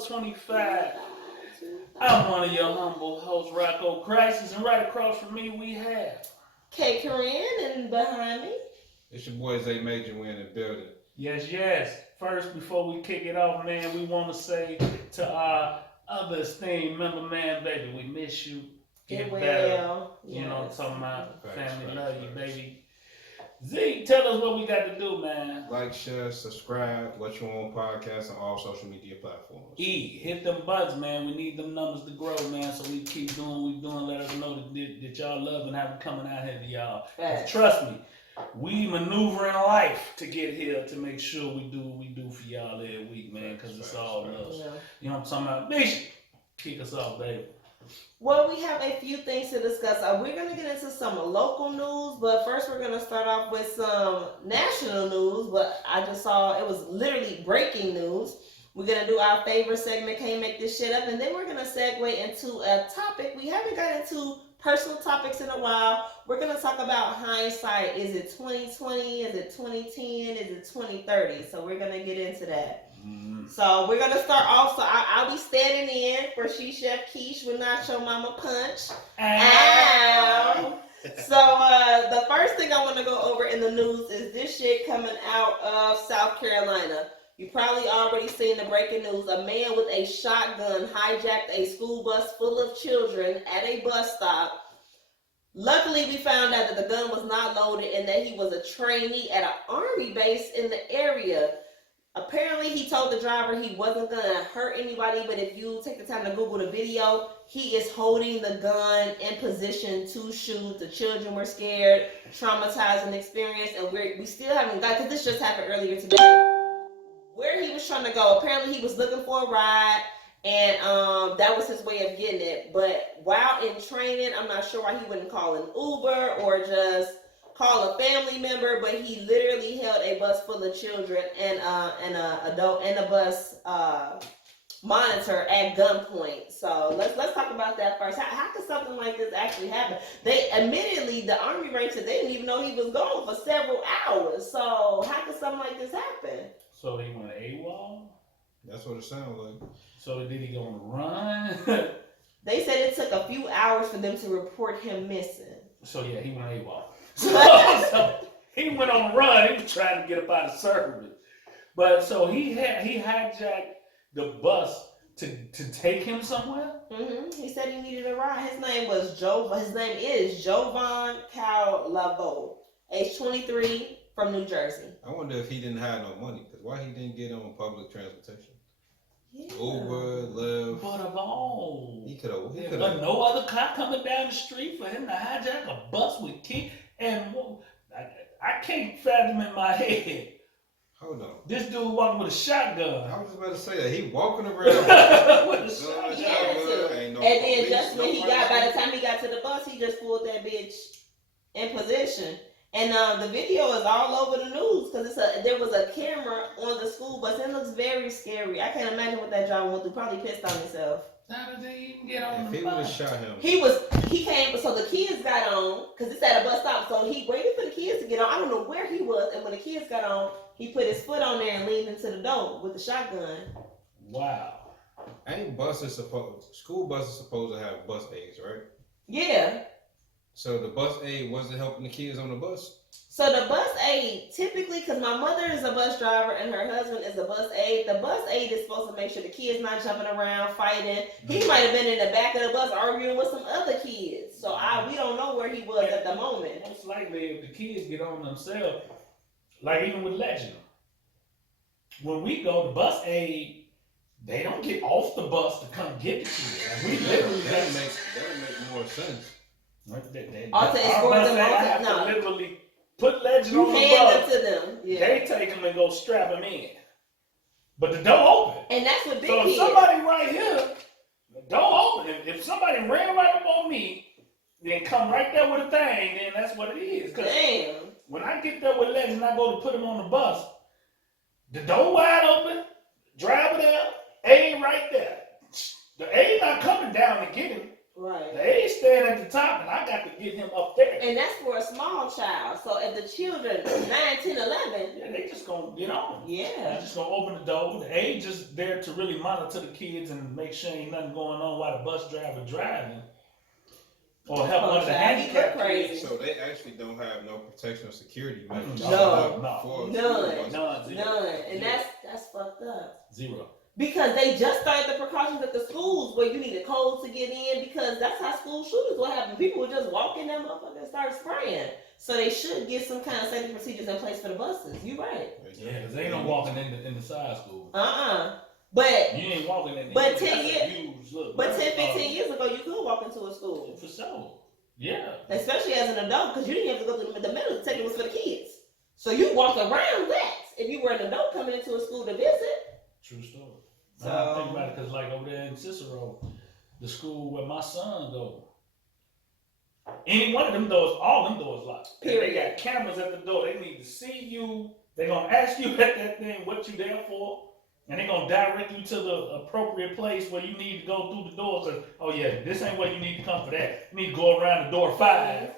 episode 25. I'm one of your humble hosts, Rocco Crisis, and right across from me we have K. Corinne, and behind me. It's your boy Zay Major. We in the building. Yes. First, before we kick it off, man, we want to say to our other esteemed member, man, baby, we miss you. Get better. You know what I'm talking about? Family love you, baby. Z, tell us what we got to do, man. Like, share, subscribe, What You Want podcast on all social media platforms. Hit them buttons, man. We need them numbers to grow, man, so we keep doing what we're doing. Let us know that y'all love and have it coming out here to y'all. Trust me, we maneuver in life to get here to make sure we do what we do for y'all every week, man, because it's all love. Yeah. You know what I'm talking about? Nisha, kick us off, baby. Well, we have a few things to discuss. We're going to get into some local news, but first we're going to start off with some national news. But I just saw it was literally breaking news. We're going to do our favorite segment, Can't Make This Shit Up, and then we're going to segue into a topic. We haven't got into personal topics in a while. We're going to talk about hindsight. Is it 2020? Is it 2010? Is it 2030? So we're going to get into that. So we're going to start off. So I'll be standing in for She Chef Keish with Nacho Mama Punch. Ow. So the first thing I want to go over in the news is this shit coming out of South Carolina. You probably already seen the breaking news. A man with a shotgun hijacked a school bus full of children at a bus stop. Luckily, we found out that the gun was not loaded and that he was a trainee at an army base in the area. Apparently, he told the driver he wasn't going to hurt anybody, but if you take the time to Google the video, he is holding the gun in position to shoot. The children were scared, traumatizing experience, and we still haven't got, because this just happened earlier today, where he was trying to go. Apparently, he was looking for a ride, and that was his way of getting it. But while in training, I'm not sure why he wouldn't call an Uber or just call a family member, but he literally held a bus full of children and a adult and a bus monitor at gunpoint. So let's talk about that first. How could something like this actually happen? They admittedly, the Army range said they didn't even know he was gone for several hours. So how could something like this happen? So he went AWOL? That's what it sounds like. So did he go on a run? They said it took a few hours for them to report him missing. So yeah, he went AWOL. So he went on a run. He was trying to get up out of service. But so he hijacked the bus to take him somewhere? Mm-hmm. He said he needed a ride. His name is Jovan Calavo, age 23, from New Jersey. I wonder if he didn't have no money, because why he didn't get on public transportation? Yeah. Uber, Lyft. But of all, He could have. But no other car coming down the street for him to hijack a bus with kids. And I can't fathom in my head. Hold on. This dude walking with a shotgun. I was just about to say that. He walking around with a shotgun. And then just when by the time he got to the bus, he just pulled that bitch in position. And the video is all over the news because there was a camera on the school bus. It looks very scary. I can't imagine what that driver went through. Probably pissed on himself. How did they even get on if the he bus? would have shot him. He came, so the kids got on, because it's at a bus stop, so he waited for the kids to get on. I don't know where he was, and when the kids got on, he put his foot on there and leaned into the door with the shotgun. Wow. Ain't school buses supposed to have bus aids, right? Yeah. So the bus aid wasn't helping the kids on the bus? So the bus aid, typically, because my mother is a bus driver and her husband is a bus aid, the bus aid is supposed to make sure the kids not jumping around, fighting. He might have been in the back of the bus arguing with some other kids. So we don't know where he was at the moment. Most likely, if the kids get on themselves, like even with Legend, when we go to bus aid, they don't get off the bus to come get the kids. We literally that make more sense. To literally put Legend on the bus. To them. Yeah. They take them and go strap them in. But the door open. And that's what big So if somebody right here, the door open. If somebody ran right up on me, then come right there with a thing, then that's what it is. Damn. When I get there with Legend, I go to put him on the bus. The door wide open, driver there, A right there. The A not coming down to get him. Right. They ain't staying at the top, and I got to get him up there. And that's for a small child. So if the children 9, 10, 11. Yeah, they just gonna get on. Yeah. They just gonna open the door. The aide just there to really monitor the kids and make sure ain't nothing going on while the bus driver driving. Or help one of the handicapped kids. So they actually don't have no protection or security measures. No. None. And that's fucked up. Zero. Because they just started the precautions at the schools where you need a code to get in, because that's how school shootings will happen. People would just walk in that motherfucker and start spraying. So they should get some kind of safety procedures in place for the buses. You right. Yeah, because they ain't no walking in the side school. But you ain't walking in the But 10, 15 years ago, you could walk into a school. For sure. Yeah. Especially as an adult, because you didn't have to go to the middle to take it was for the kids. So you walk around that if you were an adult coming into a school to visit. True story. So I think about it because, like, over there in Cicero, the school where my son go, any one of them doors, all them doors locked. They got cameras at the door. They need to see you. They're going to ask you at that thing what you there for. And they're going to direct you to the appropriate place where you need to go through the door. Because, oh yeah, this ain't where you need to come for that. You need to go around the door 5.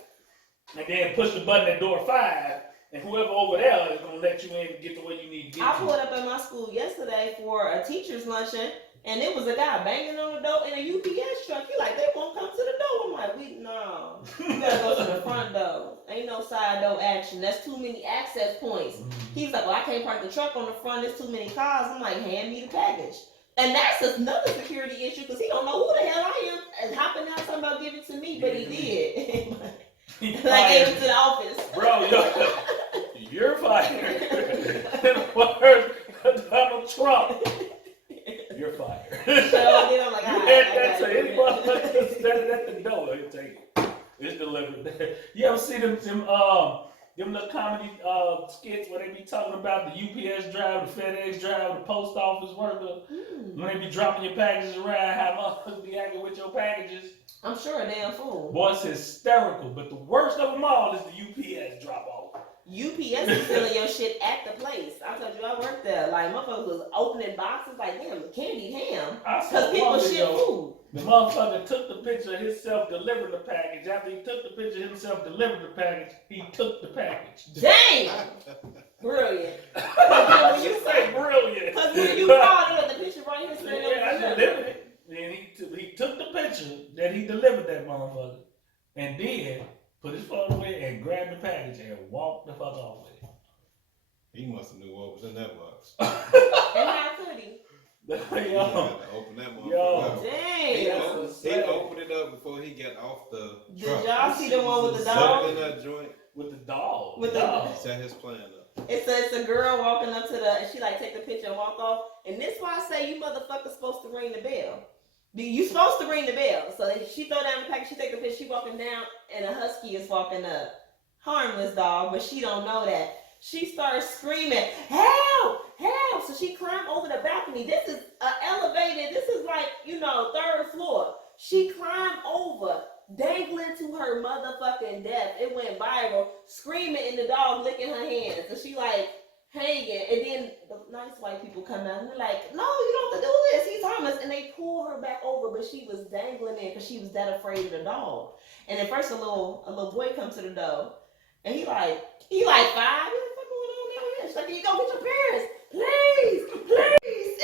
And then push the button at door 5. And whoever over there is going to let you in and get to where you need to get I pulled up at my school yesterday for a teacher's luncheon, and it was a guy banging on the door in a UPS truck. He like, they won't come to the door. I'm like, no. You gotta go to the front door. Ain't no side door action. That's too many access points. He's like, well, I can't park the truck on the front. There's too many cars. I'm like, hand me the package. And that's another security issue, because he don't know who the hell I am and hopping out talking about giving it to me, but he did. And I gave it to the office. Bro, you're fired. Donald Trump. You're fired. So then I'm like, you had that to anybody standing at the door. They take it. It's delivered. You ever see them little comedy skits where they be talking about the UPS driver, the FedEx driver, the post office worker, when they be dropping your packages around, how motherfuckers be acting with your packages? I'm sure a damn fool. Boy, it's hysterical, but the worst of them all is the UPS drop off. UPS is selling your shit at the place. I told you I worked there. Like, motherfuckers was opening boxes like, damn, candied ham. Because people ship food. The motherfucker took the picture of himself delivering the package. After he took the picture of himself delivering the package, he took the package. Damn! Brilliant. When you say brilliant. Because when you called it, the picture right here. Yeah, I delivered it. And he took the picture that he delivered that motherfucker. And then put his phone away and grabbed the package and walked the fuck off with it. He must have knew what was in that box. And how could he? He had to open that motherfucker up. Dang. He opened it up before he got off the truck. Did y'all see the one with the dog? In that joint. With the dog. With the dog. He set his plan up. It's a girl walking up to and she like take the picture and walk off. And this why I say you motherfuckers supposed to ring the bell. You supposed to ring the bell. So she throw down the package, she take the picture, she walking down, and a husky is walking up. Harmless dog, but she don't know that. She starts screaming, help, help. So she climbed over the balcony. This is elevated. This is like, 3rd floor. She climbed over, dangling to her motherfucking death. It went viral, screaming and the dog licking her hands. So she like hanging. And then the nice white people come out and they're like, no, you don't have to do this. He's harmless. And they pull her back over, but she was dangling there because she was that afraid of the dog. And at first a little boy comes to the door. And he like 5. What's going on down here? She's like, can you go get your parents? Please.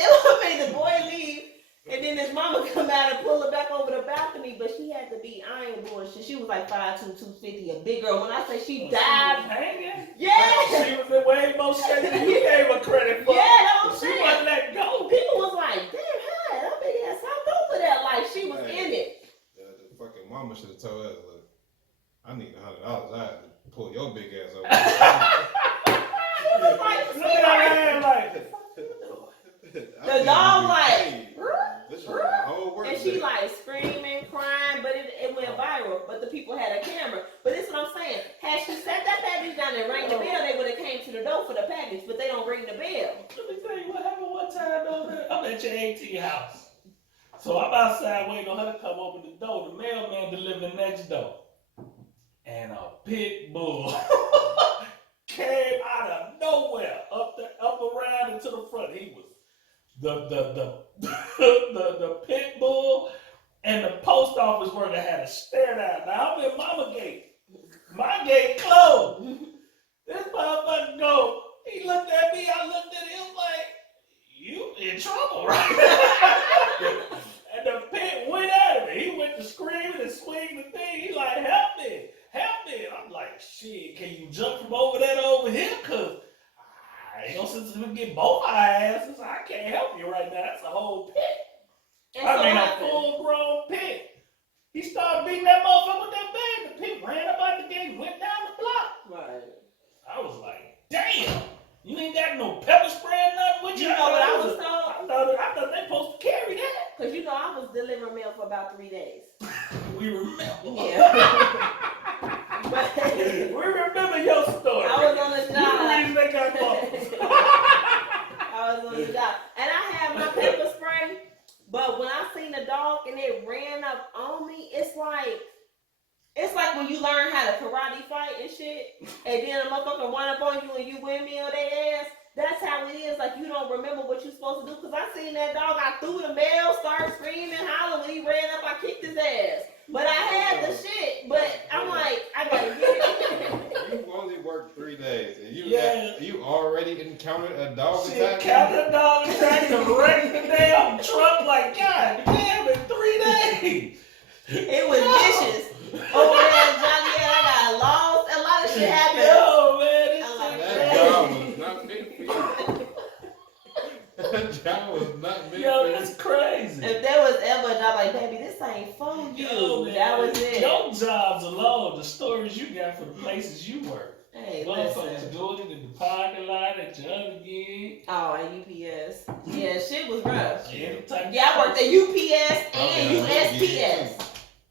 It made the boy leave. And then his mama come out and pull her back over the balcony. But she had to be iron bullshit. She was like 5'2", 250, a big girl. When I say she dived. Yeah. She was way more straight than you gave her credit for. Yeah, that's what I'm saying. She wasn't let go. People was like, damn, hi, that big ass hopped over that. Like, she was in it. The fucking mama should have told us, look, I need $100. I had to pull your big ass over. She was like, look at her hand like. The dog like, this was my whole work. and she like screaming, crying, but it went viral. But the people had a camera. But this is what I'm saying. Had she set that package down and rang the bell, they would have came to the door for the package. But they don't ring the bell. Let me tell you what happened one time though. I'm at your AT house. So I'm outside waiting on her to come open the door. The mailman delivered next door. And a pit bull came out of nowhere, up around and to the front. He was the pit bull and the post office worker had a stare down. Now I'm in Mama Gate. My gate closed. This motherfucker go. He looked at me. I looked at him like, you in trouble, right? And the pit went at him. He went to screaming and swinging the thing. He like, help me. And I'm like, shit, can you jump from over there to over here? Cause I ain't gonna sit and get both our asses. I can't help you right now. That's a whole pit. And I so mean, what a full grown pit. He started beating that motherfucker with that bag. The pit ran up out the gate, went down the block. Right. I was like, damn, you ain't got no pepper spray or nothing with you. You know what I was told? I thought they supposed to carry that. Because you know I was delivering mail for about 3 days. We remember. Yeah. But We remember your story. I was on the You job. the reason they got caught. I was on the job. And I had my pepper spray, but when I seen the dog and it ran up on me, it's like when you learn how to karate fight and shit, and then a motherfucker run up on you and you windmill their ass. That's how it is. Like, you don't remember what you're supposed to do. Because I seen that dog, I threw the mail, started screaming, hollering. When he ran up, I kicked his ass. But I had the shit. But I'm like, I gotta get it. You only worked 3 days, and Yeah. you already encountered a dog Shit, attack. Captain Dog attacked the wreck the damn truck. Like, God damn, in 3 days. It was vicious. Over there in Joliet, I got lost. A lot of shit happened. Yo, man, this I'm like, shit That job crazy. was not meant for you. That job was not meant Yo, for you. that's crazy. If there was ever a job like, baby, this ain't for you. Yo, man, That was it. Your jobs alone, the stories you got for the places you work. Hey, Motherfuckers listen. doing it in the parking lot at your other gig. Oh, and UPS. Yeah, shit was rough. Yeah, Yeah, I worked at UPS and USPS.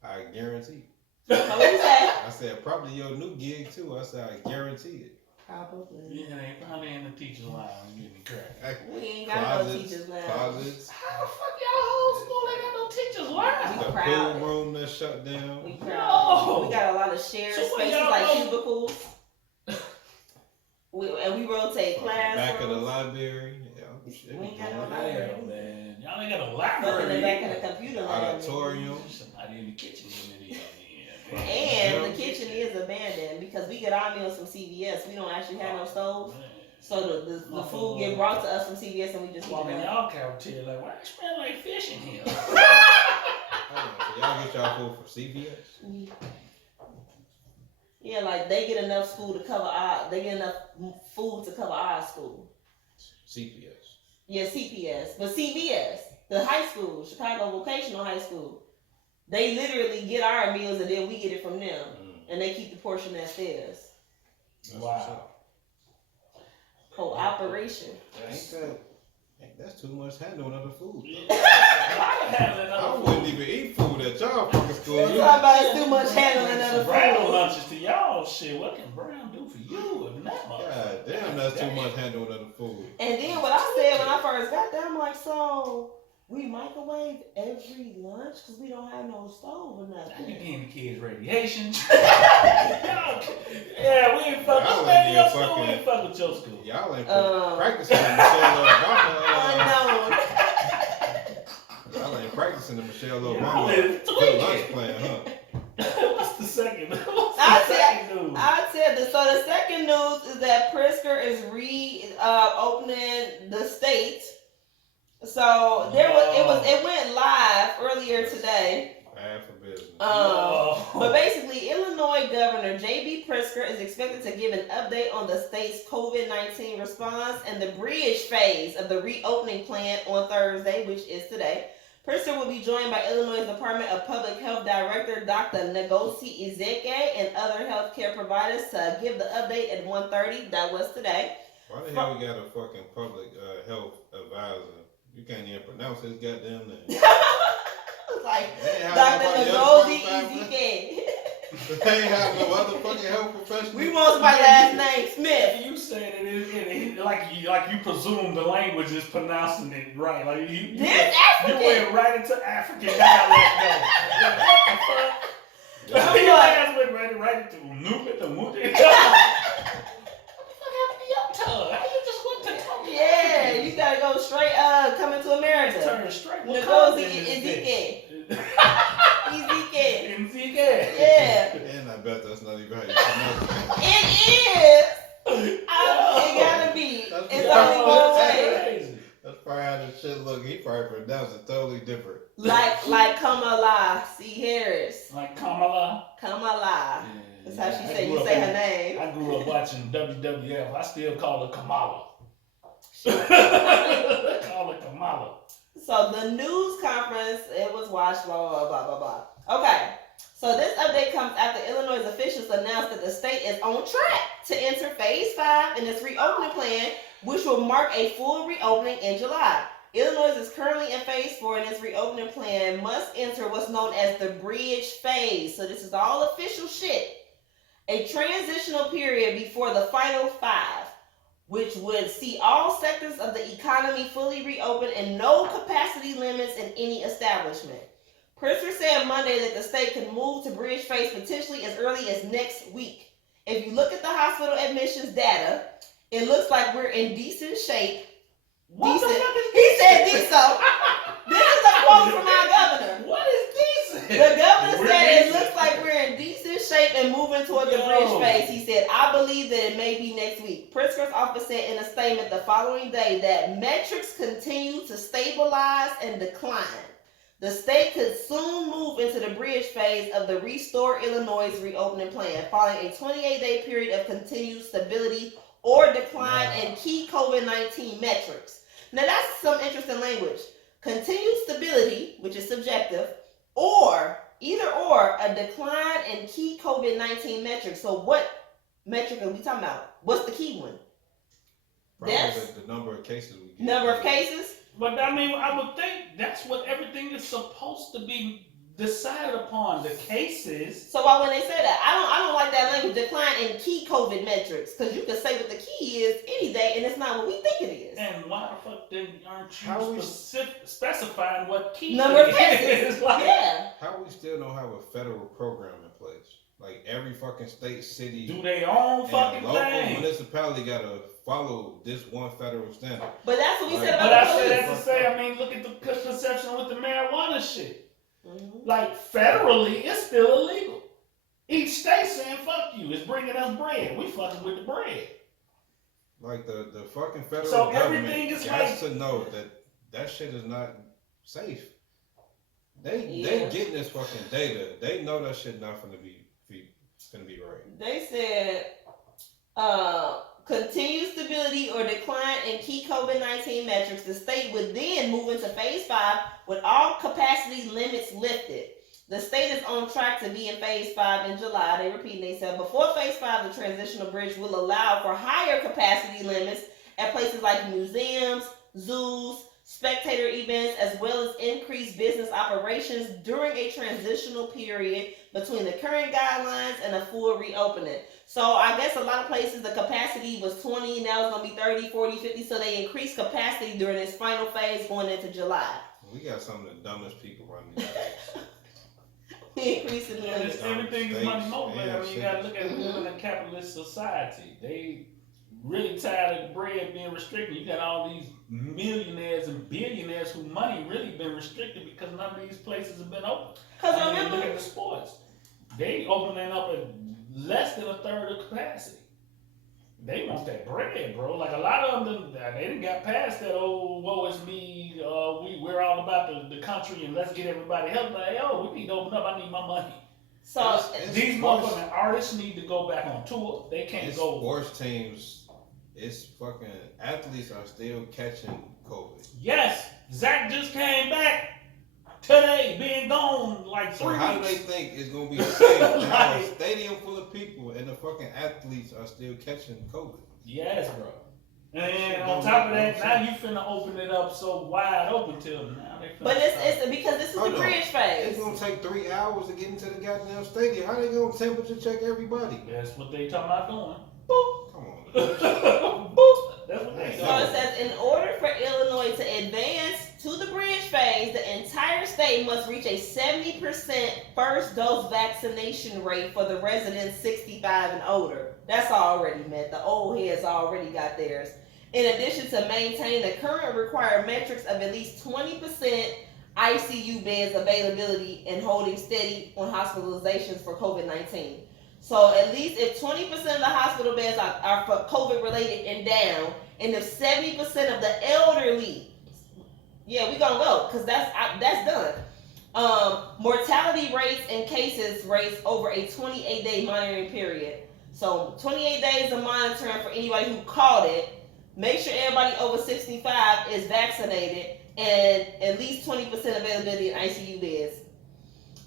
I guarantee. What you say? I said probably your new gig too. I said I guarantee it. Probably. Yeah, they probably in the teacher's line getting crack. We ain't got no teachers now. Closets. How the fuck y'all whole school ain't got no teachers line? We The crowded. pool room that shut down. We No. crowded. We got a lot of shared So what spaces y'all like know? cubicles. And we rotate Fucking back of the classrooms. library. Yeah, shit, We ain't got no going library. Damn, man. Y'all ain't got a Fuck in library. the back of the computer lab. Auditorium. Somebody in the kitchen in there. And the kitchen is abandoned because we get our meals from CVS. We don't actually have no stove. Man. So the food get brought to us from CVS and we just Walk eat in it. y'all cafeteria like, why it smell like fish in here? Hold on, so y'all get y'all food from CVS? Yeah, like they get enough school to cover they get enough food to cover our school. CPS. Yeah, CPS. But CVS, the high school, Chicago Vocational High School, they literally get our meals and then we get it from them. And they keep the portion that's theirs. That's Wow. what's up. Cooperation. That's too much handling of the food. I I wouldn't even eat food at y'all fucking school. We're talking about it's too much handling of the Brown food. lunches to y'all. Shit, what can Brown do for you? And that God damn, that's too much handling of the food. And then what I said when I first got there, I'm like, so we microwave every lunch because we don't have no stove or You nothing. getting the kids radiation. Yeah, we ain't fuck Y'all with ain't your even school. We fucking- ain't fuck with your school. Y'all ain't practicing the Michelle Obama. Unknown. Y'all ain't practicing the Michelle Y'all Obama is good lunch tweaking. plan, huh? What's the second? What's I the said- second news? I said this. So the second news is that Pritzker is opening the state. So it went live earlier today. Bad for business. But basically, Illinois Governor J.B. Pritzker is expected to give an update on the state's COVID-19 response and the bridge phase of the reopening plan on Thursday, which is today. Pritzker will be joined by Illinois Department of Public Health Director Dr. Ngozi Ezeke and other healthcare providers to give the update at 1:30. That was today. Why the hell we got a fucking public health advisor? You can't even pronounce his goddamn name. It's like They ain't have Dr. nobody Ngozi else qualified for Ezeke. that. They ain't have no other fucking health professional. We want somebody last name Smith. You said it like you presume the language is pronouncing it right. Like you This you African. went right into African dialect. Like, what the fuck? I'm Your like- ass went right into Nuka the Muka. What the fuck happened to your tongue? How you just went to talking? Yeah, you gotta go straight coming to America. Turn straight. What Ngozi continent is Ezeke. this? Ezekiel. Yeah. And I bet that's not even how you pronounce it. It is. It gotta be. It's only one way. Crazy. That's probably how the shit look. He probably pronounced it totally different. Like Kamala C. Harris. Like Kamala. Kamala. That's how she I say. grew You up say her name. I grew up watching WWF. I still call her Kamala. Call her Kamala. So the news conference, it was watched, blah, blah, blah, blah, blah. Okay. So this update comes after Illinois officials announced that the state is on track to enter phase 5 in its reopening plan, which will mark a full reopening in July. Illinois is currently in phase 4, and its reopening plan must enter what's known as the bridge phase. So this is all official shit. A transitional period before the final 5, which would see all sectors of the economy fully reopen and no capacity limits in any establishment. Pritzker said Monday that the state can move to bridge phase potentially as early as next week. If you look at the hospital admissions data, it looks like we're in decent shape. What the fuck is He said decent. This is a quote from our governor. What is decent? The governor We're said it decent. looks like we're in decent shape and moving toward the bridge phase. He said, I believe that it may be next week. Pritzker's office said in a statement the following day that metrics continue to stabilize and decline. The state could soon move into the bridge phase of the Restore Illinois reopening plan, following a 28-day period of continued stability or decline in key COVID-19 metrics. Now that's some interesting language. Continued stability, which is subjective, or either or a decline in key COVID-19 metrics. So what metric are we talking about? What's the key one? Probably the number of cases we get. Number of cases? But I mean, I would think that's what everything is supposed to be decided upon. The cases. So why when they say that, I don't like that language, decline in key COVID metrics, because you can say what the key is any day, and it's not what we think it is. And why the fuck then aren't you specifying what key Number of is? cases. Like, Yeah. How we still don't have a federal program in place? Like every fucking state, city, do their own and fucking local thing. municipality gotta follow this one federal standard. But that's what we said But about I the say police. that to say, I mean, look at the perception with the marijuana shit. Mhm. Like, federally, it's still illegal. Each state saying, fuck you, it's bringing us bread. We fucking with the bread. Like the fucking federal So government everything is has to know that shit is not safe. They getting this fucking data. They know that shit not gonna be right. They said continued stability or decline in key COVID-19 metrics. The state would then move into phase 5 with all capacity limits lifted. The state is on track to be in phase 5 in July. They said before phase 5, the transitional bridge will allow for higher capacity limits at places like museums, zoos, spectator events, as well as increased business operations during a transitional period between the current guidelines and a full reopening. So I guess a lot of places the capacity was 20, now it's going to be 30, 40, 50, so they increased capacity during this final phase going into July. We got some of the dumbest people running these states. We increasing the And limits. everything is money motivated. I mean, you gotta look at it. We live in a Mhm. capitalist society. They really tired of the bread being restricted. You got all these millionaires and billionaires whose money really been restricted because none of these places have been open. Because I mean, look remember, at the sports. They opening up at less than a third of capacity. They want that bread, bro. Like a lot of them, they didn't got past that. Oh, woe is me. We're all about the country and let's get everybody help. Like, oh, we need to open up. I need my money. so These motherfucking artists need to go back on tour. They can't go. Sports teams, it's fucking athletes are still catching COVID. Yes, Zach just came back today, being gone like 3 So how do they weeks. think it's gonna be safe to have a Like- stadium full of people and the fucking athletes are still catching COVID? Yes, bro. And on top of that, now you finna open it up so wide open till now. They finna but stop. it's because this is Hold the on. bridge phase. It's gonna take 3 hours to get into the goddamn stadium. How they gonna temperature check everybody? That's what they talking about doing. Boop. Come on. Boop. That's what they So doing. it says, in order for Illinois to advance to the bridge phase, the entire state must reach a 70% first dose vaccination rate for the residents 65 and older. That's already met. The old heads already got theirs. In addition to maintain the current required metrics of at least 20% ICU beds availability and holding steady on hospitalizations for COVID-19. So at least if 20% of the hospital beds are for COVID related and down, and if 70% of the elderly, yeah, we gonna go because that's done. Mortality rates and cases rates over a 28-day monitoring period. So 28 days of monitoring for anybody who caught it. Make sure everybody over 65 is vaccinated, and at least 20% availability in ICU beds.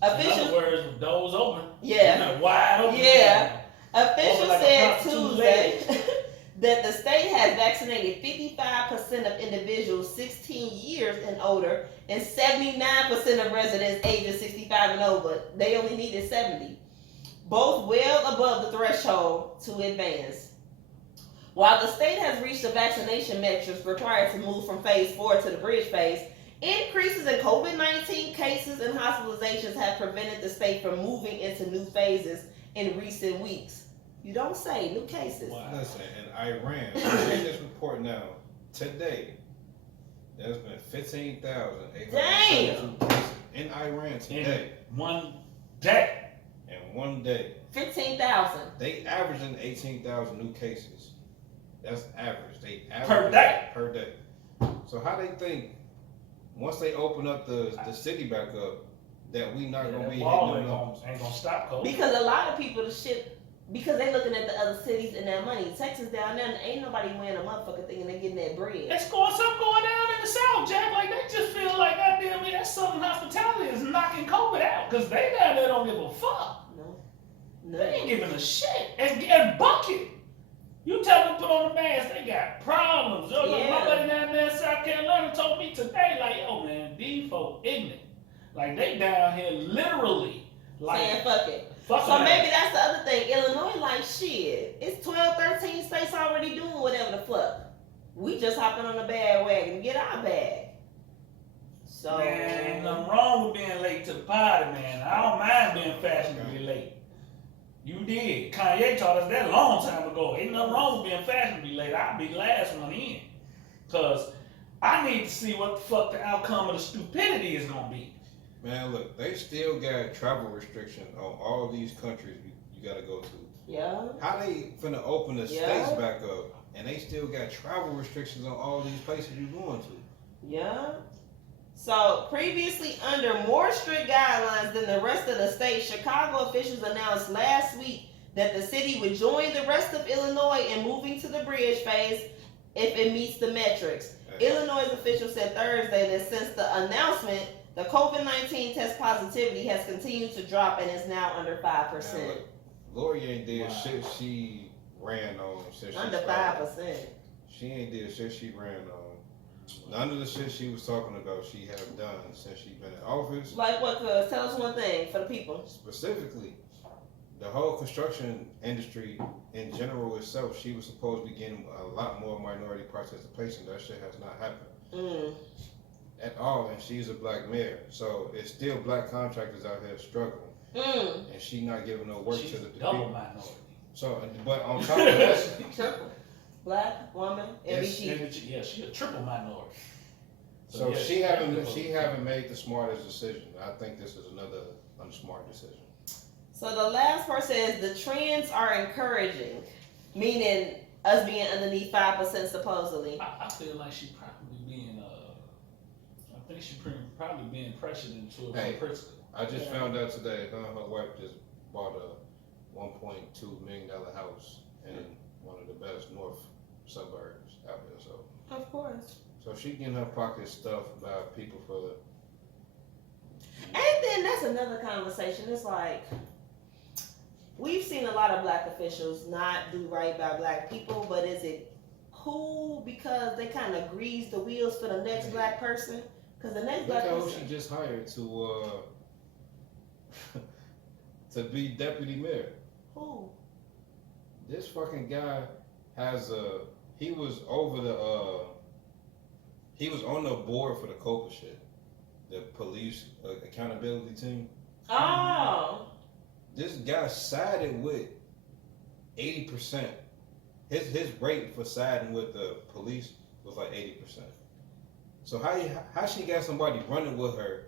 In other words, doors open. Yeah. Wide open. Yeah. Officials like said Tuesday that the state has vaccinated 55% of individuals 16 years and older and 79% of residents ages 65 and over. They only needed 70. Both well above the threshold to advance. While the state has reached the vaccination metrics required to move from phase 4 to the bridge phase, increases in COVID-19 cases and hospitalizations have prevented the state from moving into new phases in recent weeks. You don't say, new cases. Wow. Listen, in Iran, I'm reading this report now, today, there's been 15,872 cases in Iran today. In one day. In one day. 15,000. They averaging 18,000 new cases. That's average. They average Per day. Per day. So how they think, once they open up the city back up, that we not gonna be hitting them numbers? Ain't gonna stop COVID. Because a lot of people, because they looking at the other cities and that money. Texas down there, ain't nobody wearing a motherfucking thing and they getting that bread. It's something going down in the South, Jack. Like, they just feel like, goddamn me, that Southern hospitality is knocking COVID out. Because they down there don't give a fuck. No. They ain't giving a shit. And bucket. You tell them to put on the mask, they got problems. Yo, Yeah. my buddy down there in South Carolina told me today, like, yo, man, these folk ignorant. Like, they down here literally, like, saying fuck it. Fuck So them. maybe that's the other thing. Illinois, like, shit, it's 12, 13 states already doing whatever the fuck. We just hopping on the bandwagon and get our bag. So, Man, ain't nothing wrong with being late to the party, man. I don't mind being fashionably late. You did. Kanye taught us that a long time ago. Ain't nothing wrong with being fashionably late. I'll be the last one in. Because I need to see what the fuck the outcome of the stupidity is going to be. Man, look, they still got travel restriction on all these countries you gotta go to. yeah. How they finna open the states back up and they still got travel restrictions on all these places you going to? Yeah. So, previously under more strict guidelines than the rest of the state, Chicago officials announced last week that the city would join the rest of Illinois in moving to the bridge phase if it meets the metrics. Illinois officials said Thursday that since the announcement, the COVID-19 test positivity has continued to drop and is now under 5%. Now, look, Lori ain't did shit she ran on since Under she started. 5%. She ain't did shit she ran on. None of the shit she was talking about she have done since she been in office. Like what, cuz? Tell us one thing for the people. Specifically, the whole construction industry in general itself, she was supposed to be getting a lot more minority participation. That shit has not happened. At all, and she's a black mayor. So it's still black contractors out here struggling. And she not giving no work She's to the double people. minority. So, but on top of that, Triple. Black woman, MBG. Yeah, she's a triple minority. so yeah, she haven't made the smartest decision. I think this is another unsmart decision. So the last part says the trends are encouraging, meaning us being underneath 5% supposedly. I feel like she probably being I think she probably being pressured into a person. I just found out today her wife just bought a $1.2 million house in one of the best north suburbs out there. So Of course. so she getting her pocket stuffed by people for the. And then that's another conversation. It's like, we've seen a lot of black officials not do right by black people, but is it cool because they kind of grease the wheels for the next black person? Because the next Look black at who person. she just hired to to be deputy mayor. Who? This fucking guy has he was on the board for the COPA shit, the police accountability team. Oh. This guy sided with 80%. His rate for siding with the police was like 80%. So how she got somebody running with her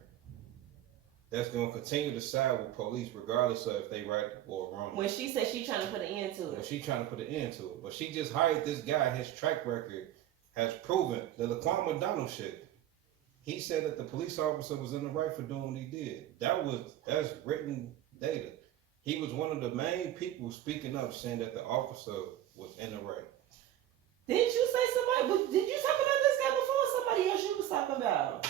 that's gonna continue to side with police regardless of if they right or wrong? When she said she trying to put an end to it. When she trying to put an end to it. But she just hired this guy, his track record has proven the Laquan McDonald shit. He said that the police officer was in the right for doing what he did. That's written data. He was one of the main people speaking up saying that the officer was in the right. Didn't you say somebody? Did you talk about this guy before? Somebody else you was talking about?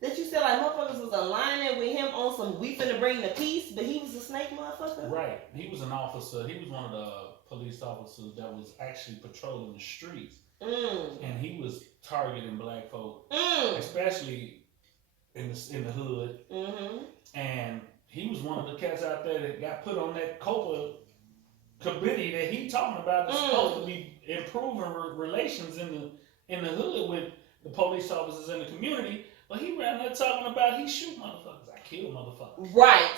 That you said like motherfuckers was aligning with him on some we finna bring the peace, but he was a snake motherfucker? Right. He was an officer. He was one of the police officers that was actually patrolling the streets. And he was targeting black folk, especially in the hood. And he was one of the cats out there that got put on that COPA committee that he talking about that's supposed to be improving relations in the hood with the police officers in the community. But he ran there talking about he shoot motherfuckers, I kill motherfuckers. Right.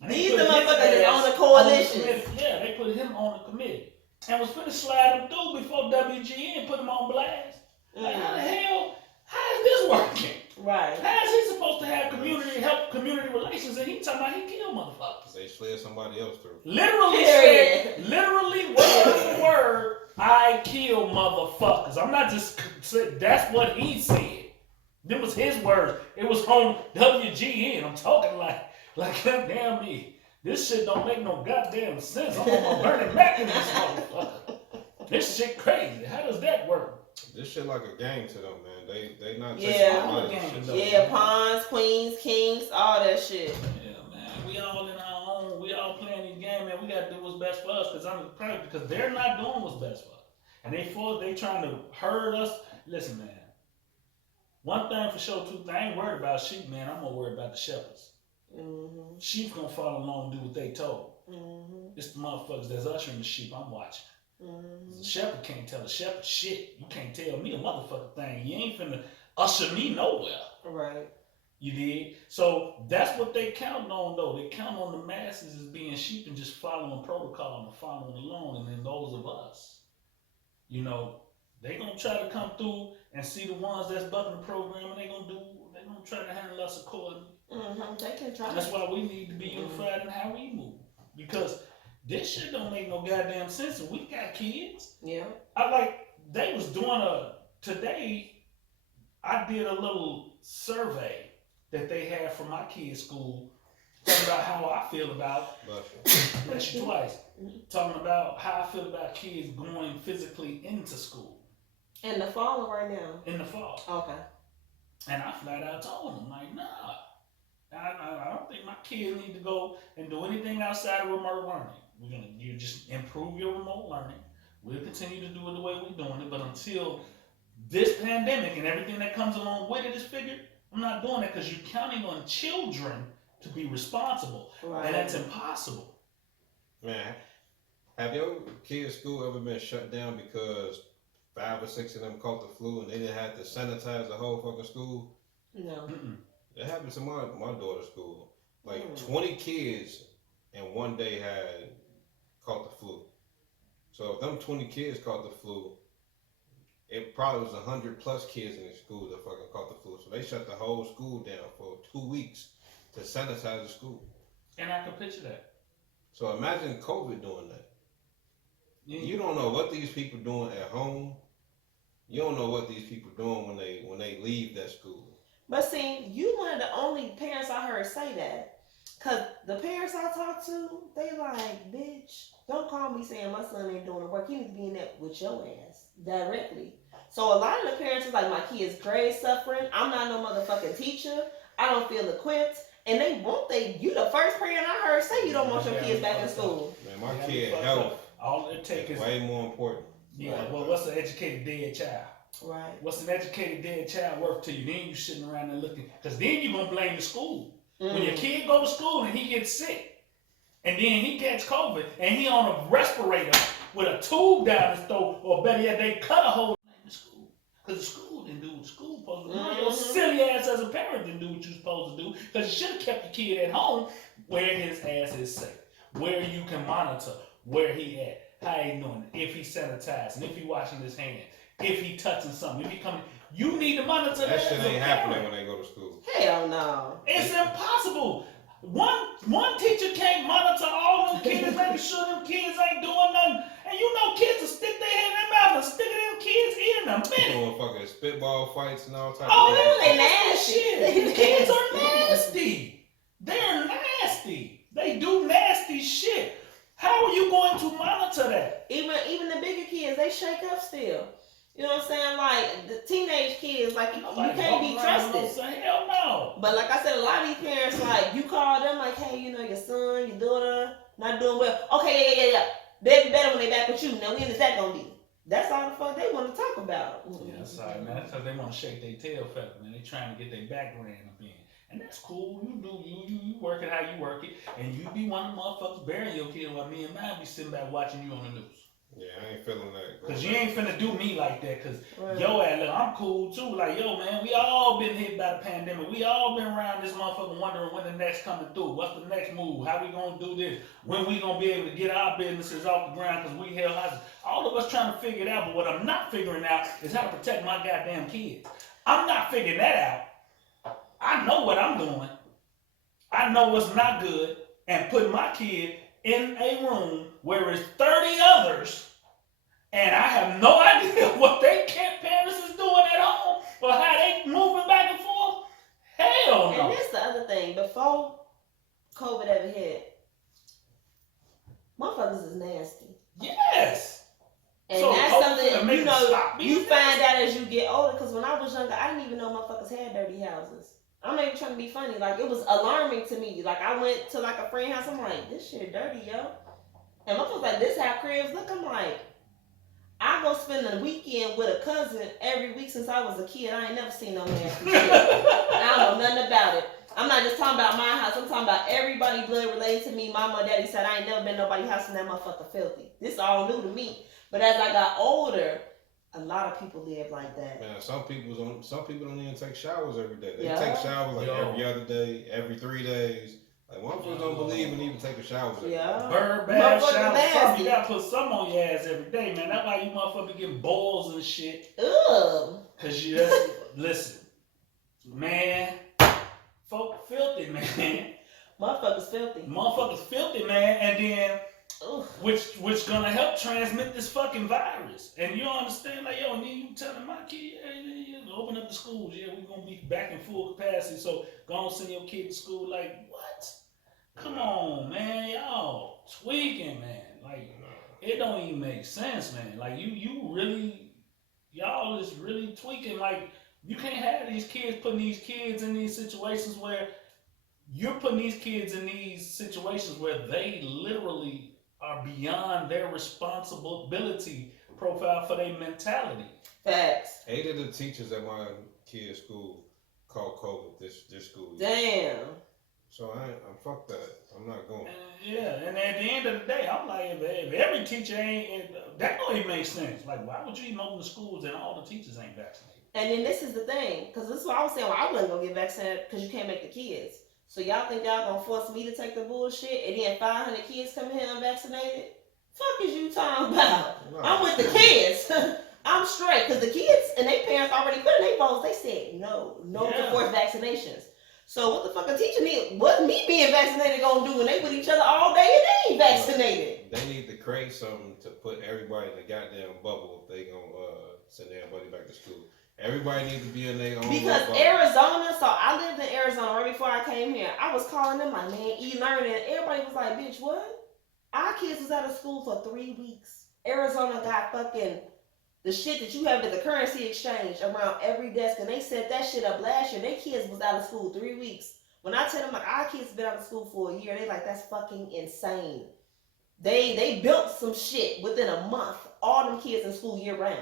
And these the motherfuckers that's on the coalition. Yeah, they put him on the committee. And was finna slide him through before WGN put him on blast. Like, how the hell, how is this working? Right. How is he supposed to have community relations and he talking about he kill motherfuckers? They slid somebody else through. Literally word for word, I kill motherfuckers. I'm not just saying, that's what he said. Them was his words. It was on WGN. I'm talking like goddamn me. This shit don't make no goddamn sense. I'm on my Bernie Mac in this motherfucker. This shit crazy. How does that work? This shit like a game to them, man. They not taking shit. Pawns, queens, kings, all that shit. Yeah, man. We all in our own. We all playing these games, man. We gotta do what's best for us because they're not doing what's best for us. And they trying to herd us. Listen, man. One thing for sure, too, I ain't worried about sheep, man. I'm gonna worry about the shepherds. Sheep gonna follow along and do what they told. It's the motherfuckers that's ushering the sheep I'm watching. The shepherd can't tell the shepherd shit. You can't tell me a motherfucking thing. You ain't finna usher me nowhere. Right. You did? So that's what they count on, though. They count on the masses as being sheep and just following protocol and following along. And then those of us, you know, they gonna try to come through and see the ones that's bucking the program, and they gonna try to handle us accordingly. They can try. That's why we need to be unified in how we move. Because this shit don't make no goddamn sense. And we got kids. Yeah. They was doing today, I did a little survey that they had from my kids' school, talking about how I feel about, bless you twice, talking about how I feel about kids going physically into school. In the fall or right now? In the fall. Okay. And I flat out told them, like, nah. I don't think my kids need to go and do anything outside of remote learning. You just improve your remote learning. We'll continue to do it the way we're doing it, but until this pandemic and everything that comes along with it is figured, I'm not doing it because you're counting on children to be responsible, and that's impossible. Man, have your kids' school ever been shut down because 5 or 6 of them caught the flu and they didn't have to sanitize the whole fucking school? No. It happened to my daughter's school. Like 20 kids in one day had caught the flu. So if them 20 kids caught the flu, it probably was 100 plus kids in the school that fucking caught the flu. So they shut the whole school down for 2 weeks to sanitize the school. And I can picture that. So imagine COVID doing that. You don't know what these people doing at home. You don't know what these people doing when they leave that school. But see, you one of the only parents I heard say that. Cause the parents I talk to, they like, bitch, don't call me saying my son ain't doing the work. He needs to be in there with your ass directly. So a lot of the parents is like, my kid's grade suffering. I'm not no motherfucking teacher. I don't feel equipped. And you the first parent I heard say you don't want your kids back in school. Man, my kid health all it takes is way more important. Yeah, well, what's an educated dead child? Right. What's an educated dead child worth to you? Then you sitting around there looking, because then you're going to blame the school. When your kid go to school and he gets sick, and then he gets COVID, and he on a respirator with a tube down his throat, or better yet, they cut a hole in the school. Because the school didn't do what the school supposed to do. Your silly ass as a parent didn't do what you supposed to do, because you should have kept your kid at home where his ass is safe, where you can monitor where he at, how he doing, if he's sanitizing, if he washing his hands, if he touching something, if he coming. You need to monitor that. That shit ain't happening when they go to school. Hell no. It's impossible. One teacher can't monitor all them kids, making sure them kids ain't doing nothing. And you know kids will stick their head in their mouth and stick it in them kids' ear in a minute. Doing fucking spitball fights and all types Oh, of they nasty nasty. shit. Kids are nasty. They're nasty. They do nasty shit. How are you going to monitor that? Even the bigger kids, they shake up still. You know what I'm saying? Like the teenage kids, like you can't be trusted. Hell no. But like I said, a lot of these parents, like you call them, like, hey, you know, your son, your daughter, not doing well. Okay, yeah. They be better when they back with you. Now when is that gonna be? That's all the fuck they want to talk about. Yeah, sorry, man. That's because they want to shake their tail feather, man. They trying to get their background up in. And that's cool. You do you work it how you work it. And you be one of the motherfuckers burying your kid while me and mine be sitting back watching you on the news. Yeah, I ain't feeling that. Cause you ain't finna do me like that. Cause yo, look, I'm cool too. Like yo, man, we all been hit by the pandemic. We all been around this motherfucker wondering when the next coming through. What's the next move? How we gonna do this? When we gonna be able to get our businesses off the ground? Cause we held hostage. All of us trying to figure it out. But what I'm not figuring out is how to protect my goddamn kids. I'm not figuring that out. I know what I'm doing. I know what's not good, and putting my kid in a room where it's 30 others. And I have no idea what they parents is doing at home or how they moving back and forth. Hell no. And that's the other thing. Before COVID ever hit, motherfuckers is nasty. Yes. And so that's something, you know, you find out as you get older. Because when I was younger, I didn't even know motherfuckers had dirty houses. I'm not even trying to be funny. Like, it was alarming to me. Like, I went to, like, a friend's house. I'm like, this shit dirty, yo. And motherfuckers like, this how cribs look. I'm like, I go spend a weekend with a cousin every week since I was a kid. I ain't never seen no nasty shit. I don't know nothing about it. I'm not just talking about my house. I'm talking about everybody blood related to me. Mama or daddy said I ain't never been to nobody's house and that motherfucker filthy. This all new to me. But as I got older, a lot of people live like that. Man, some people don't even take showers every day. They Yeah. take showers like every other day, every 3 days. Like motherfuckers don't believe in even taking showers every day. Bird bath, shower, you gotta put some on your ass every day, man. That's why you motherfuckers be getting boils and shit. Ugh. Cause you just listen, man. Folk filthy, man. Motherfuckers filthy, man. And then oof. which gonna help transmit this fucking virus. And you don't understand, like, yo, and then you telling my kid, hey, open up the schools, yeah, we're gonna be back in full capacity, so go on send your kid to school. Like, what? Come on, man, y'all tweaking, man. Like, it don't even make sense, man. Like, you really, y'all is really tweaking. Like, you can't have these kids putting these kids in these situations where you're putting these kids in these situations where they literally are beyond their responsibility profile for their mentality. Facts. 8 of the teachers at my kid's school caught COVID this school year. Damn. So I'm fuck that. I'm not going. Yeah, and at the end of the day, I'm like, if every teacher ain't, that don't even make sense. Like, why would you even open the schools and all the teachers ain't vaccinated? And then this is the thing, because this is what I was saying. Well, I wasn't gonna get vaccinated because you can't make the kids. So y'all think y'all gonna force me to take the bullshit, and then 500 kids come here unvaccinated? Fuck is you talking about? No. I'm with the kids. I'm straight, because the kids and their parents already put in their votes. They said no to forced vaccinations. So what the fuck a teacher need? What me being vaccinated gonna do when they with each other all day and they ain't vaccinated? They need to create something to put everybody in the goddamn bubble if they gonna send everybody back to school. Everybody needs to be in their own Because bubble. Arizona, so I lived in Arizona right before I came here. I was calling them like, man, e-learning. Everybody was like, bitch, what? Our kids was out of school for 3 weeks. Arizona got fucking the shit that you have at the currency exchange around every desk, and they set that shit up last year. Their kids was out of school 3 weeks. When I tell them like our kids been out of school for a year, they like, that's fucking insane. They built some shit within a month. All them kids in school year round.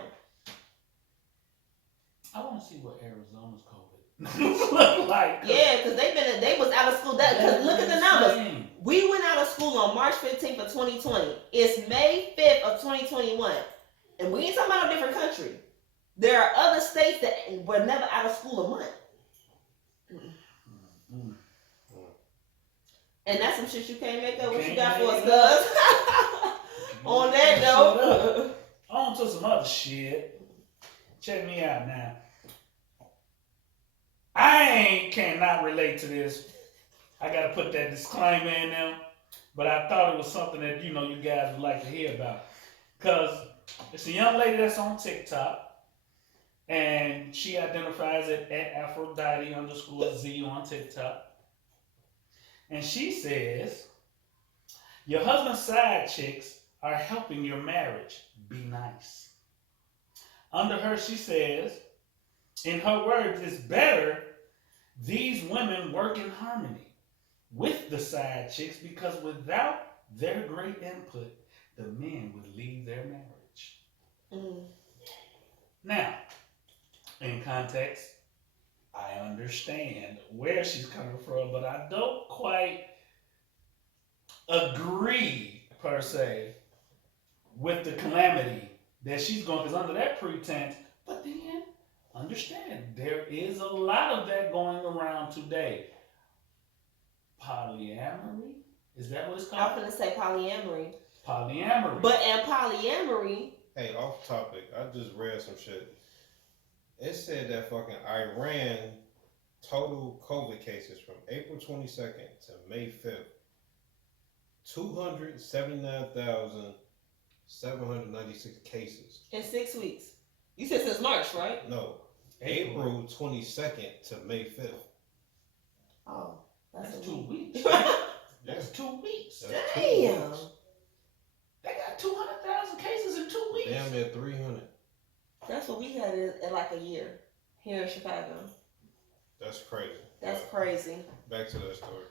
I want to see what Arizona's COVID look like. Yeah, because they was out of school. Because look at the numbers. We went out of school on March 15th of 2020. It's May 5th of 2021. And we ain't talking about a different country. There are other states that were never out of school a month. Mm-hmm. And that's some shit you can't make up. What you got for us, cuz? On that note. On to some other shit. Check me out now. cannot relate to this. I gotta put that disclaimer in there. But I thought it was something that you guys would like to hear about. Cause it's a young lady that's on TikTok. And she identifies it at Aphrodite_Z on TikTok. And she says, your husband's side chicks are helping your marriage. Be nice. Under her, she says, in her words, it's better these women work in harmony with the side chicks because without their great input, the men would leave their marriage. Now, in context, I understand where she's coming from, but I don't quite agree, per se, with the calamity that she's going, because under that pretense, but then, understand, there is a lot of that going around today. Polyamory? Is that what it's called? I'm going to say polyamory. Polyamory. But in polyamory... Hey, off topic, I just read some shit. It said that fucking Iran total COVID cases from April 22nd to May 5th, 279,796 cases. In 6 weeks. You said since March, right? No. April 22nd to May 5th. Oh, that's 2 weeks. That's 2 weeks. That's Damn. 2 weeks. They got 200,000 cases in 2 weeks. Damn near 300. That's what we had in like a year here in Chicago. That's crazy. That's crazy. Back to that story.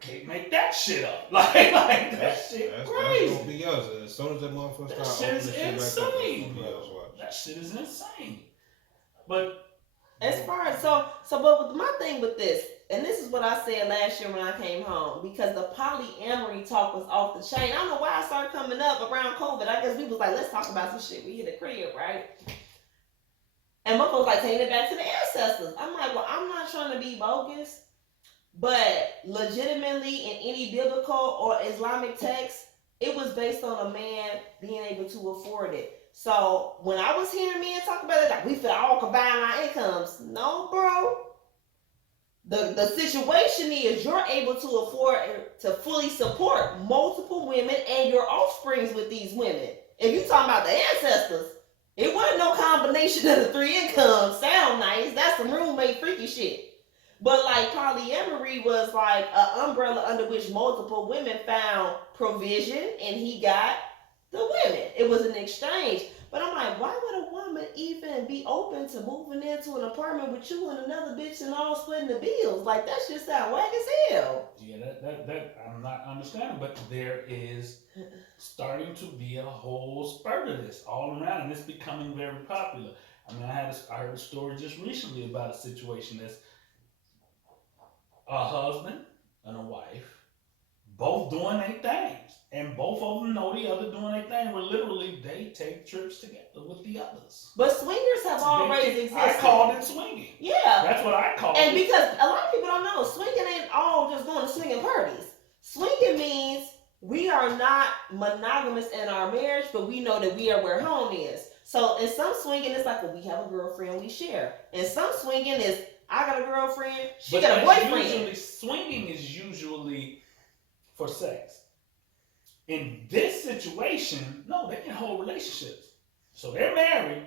Can't make that shit up. Like that shit crazy. That's gonna be us. As soon as that motherfucker That starts shit is opening shit back up, insane, it's gonna be bro. us, watch. That shit is insane. But As far as but my thing with this, and this is what I said last year when I came home, because the polyamory talk was off the chain. I don't know why I started coming up around COVID. I guess we was like, let's talk about some shit. We hit a crib, right? And my folks like taking it back to the ancestors. I'm like, well, I'm not trying to be bogus, but legitimately in any biblical or Islamic text, it was based on a man being able to afford it. So when I was hearing men talk about it, like we should all combine our incomes. No, bro. The situation is you're able to afford to fully support multiple women and your offsprings with these women. If you talking about the ancestors, it wasn't no combination of the 3 incomes. Sound nice. That's some roommate freaky shit. But like polyamory was like an umbrella under which multiple women found provision and he got the women. It was an exchange. But I'm like, why would a woman even be open to moving into an apartment with you and another bitch and all splitting the bills? Like, that shit sound whack as hell. yeah, that I'm not understanding, but there is starting to be a whole spurt of this all around, and it's becoming very popular. I mean, I heard a story just recently about a situation that's a husband and a wife, both doing their things. And both of them know the other doing their thing, where literally they take trips together with the others. But swingers have always existed. I called it swinging. Yeah. That's what I call it. And because a lot of people don't know, swinging ain't all just going to swinging parties. Swinging means we are not monogamous in our marriage, but we know that we are where home is. So in some swinging, it's like, well, we have a girlfriend, we share. In some swinging is, I got a girlfriend, she got a boyfriend. Swinging is usually for sex. In this situation, no, they can hold relationships. So they're married,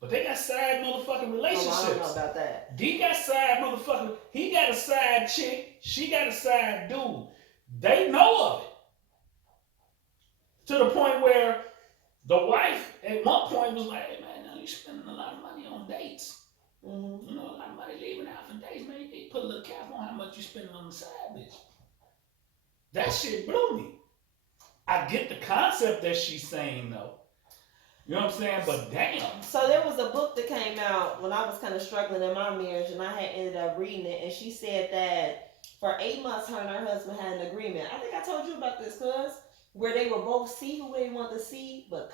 but they got side motherfucking relationships. Oh, I don't know about that. D got side motherfucking, he got a side chick, she got a side dude. They know of it. To the point where the wife at one point was like, hey man, now you spending a lot of money on dates. Mm-hmm. You know, a lot of money leaving out for dates, man. You need to put a little cap on how much you spending on the side bitch. That shit blew me. I get the concept that she's saying though. You know what I'm saying? But damn. So there was a book that came out when I was kind of struggling in my marriage, and I had ended up reading it, and she said that for 8 months, her and her husband had an agreement. I think I told you about this, cuz, where they would both see who they want to see, but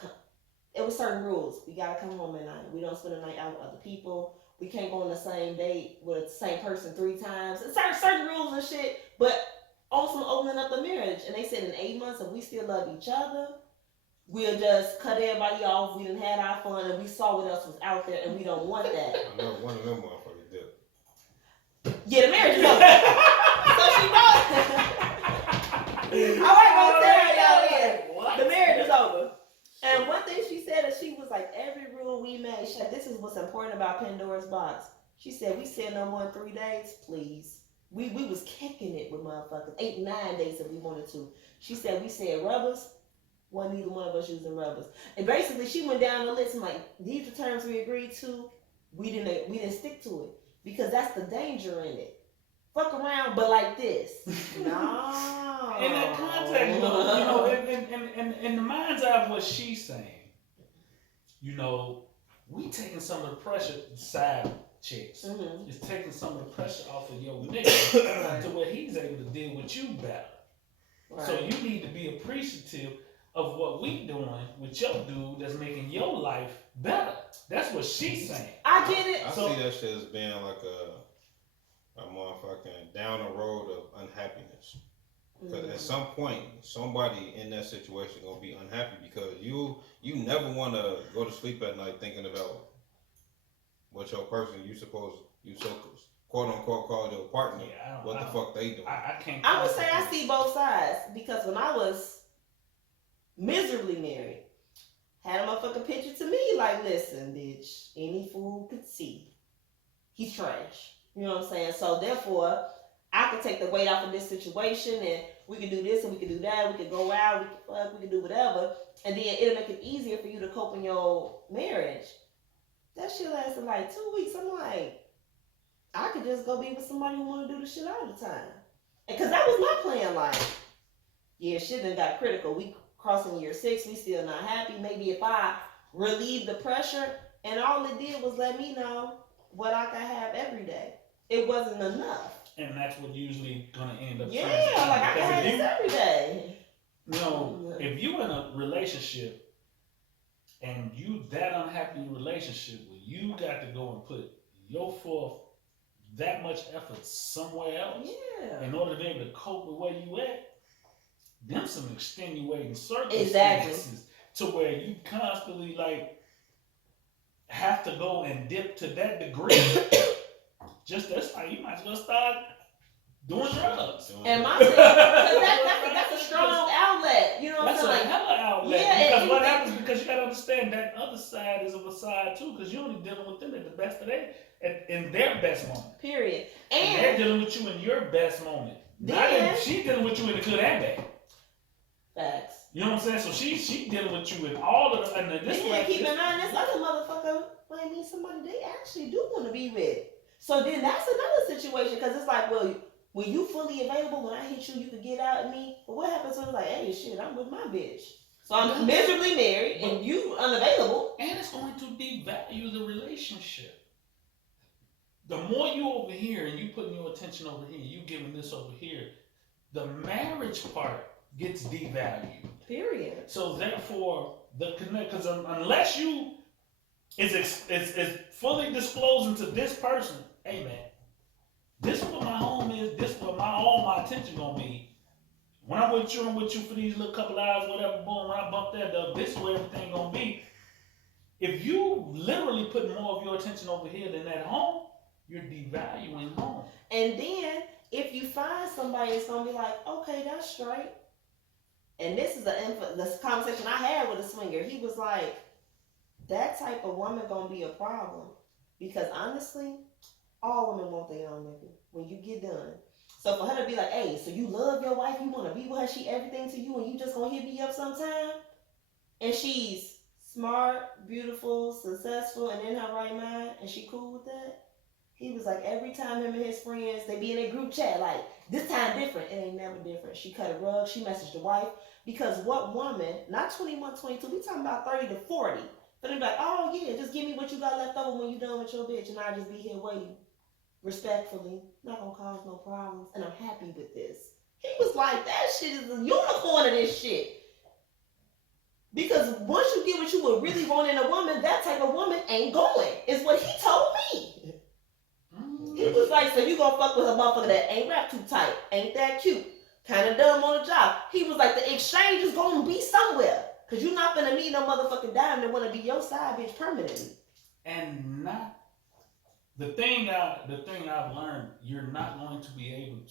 it was certain rules. We gotta come home at night. We don't spend the night out with other people. We can't go on the same date with the same person 3 times. It's certain rules and shit, but also opening up the marriage. And they said in 8 months, if we still love each other, we'll just cut everybody off. We done had our fun and we saw what else was out there and we don't want that. I know one of them motherfuckers did Yeah, the marriage is over. So she wrote. All right, gonna tell y'all again. The marriage is over. And one thing she said is she was like, every rule we made, she said, this is what's important about Pandora's box. She said, we said no more than 3 days, please. We was kicking it with motherfuckers. 8, 9 days if we wanted to. She said, we said rubbers. Wasn't neither one of us using rubbers. And basically she went down the list and like, these are the terms we agreed to. We didn't stick to it. Because that's the danger in it. Fuck around, but like this. No. In that context, though, you know, in the mind's eye of what she's saying, you know, we taking some of the pressure, side chicks, is taking some of the pressure off of your nigga to where he's able to deal with you better. Right. So you need to be appreciative of what we doing with your dude that's making your life better. That's what she's saying. I get it. I see that shit as being like a motherfucking down the road of unhappiness. Because at some point, somebody in that situation gonna be unhappy because you never want to go to sleep at night thinking about what your person you so quote unquote call your partner. What the fuck they doing? I can't. I would say I see both sides because when I was miserably married, had a motherfucking picture to me like, listen, bitch, any fool could see he's trash. You know what I'm saying? So therefore, I could take the weight off of this situation and we could do this and we could do that. We could go out, we could fuck, we could do whatever. And then it'll make it easier for you to cope in your marriage. That shit lasted like 2 weeks. I'm like, I could just go be with somebody who want to do the shit all the time. And cause that was my plan. Like, yeah, shit done got critical. We crossing year 6, we still not happy. Maybe if I relieve the pressure, and all it did was let me know what I could have every day. It wasn't enough. And that's what usually gonna end up. Yeah, like I can have this every day. You know, if you in a relationship and you that unhappy in a relationship where you got to go and put your forth that much effort somewhere else in order to be able to cope with where you at, them some extenuating circumstances to where you constantly like have to go and dip to that degree. Just that's why you might as well start doing drugs. And my thing, that's a strong outlet. You know what I'm saying? That's a hella outlet. Yeah, because what happens, because you gotta understand that other side is of a side too, because you're only dealing with them at the best of in their best moment. Period. And they're dealing with you in your best moment. She's dealing with you in the good and bad. Facts. You know what I'm saying? So she's dealing with you in all of the. And keep in mind, this other motherfucker might mean somebody they actually do want to be with. So then that's another situation because it's like, well, when you fully available, when I hit you, you could get out of me. But what happens when it's like, hey, shit, I'm with my bitch. So I'm miserably married and you unavailable. And it's going to devalue the relationship. The more you over here and you putting your attention over here, you giving this over here, the marriage part gets devalued. Period. So therefore, the connect, because unless you is fully disclosing to this person, hey man, this is what my home is, this is what all my attention gonna be. When I'm with you for these little couple hours, whatever, boom, when I bump that up, this is where everything gonna be. If you literally put more of your attention over here than at home, you're devaluing home. And then if you find somebody that's gonna be like, okay, that's straight. And this is this conversation I had with a swinger. He was like, that type of woman gonna be a problem. Because honestly, all women want their own nigga when you get done. So for her to be like, hey, so you love your wife, you wanna be with her, she everything to you, and you just gonna hit me up sometime? And she's smart, beautiful, successful, and in her right mind, and she cool with that? He was like, every time him and his friends, they be in a group chat, like, this time different. It ain't never different. She cut a rug, she messaged the wife. Because what woman, not 21, 22, we talking about 30 to 40. But they be like, oh yeah, just give me what you got left over when you done with your bitch, and I'll just be here waiting. Respectfully, not gonna cause no problems, and I'm happy with this. He was like, that shit is a unicorn of this shit. Because once you get what you would really want in a woman, that type of woman ain't going, is what he told me. He was like, so you gonna fuck with a motherfucker that ain't wrapped too tight, ain't that cute, kind of dumb on the job. He was like, the exchange is gonna be somewhere. Because you're not gonna meet no motherfucking dime that wanna be your side bitch permanently. And not The thing I've learned, you're not going to be able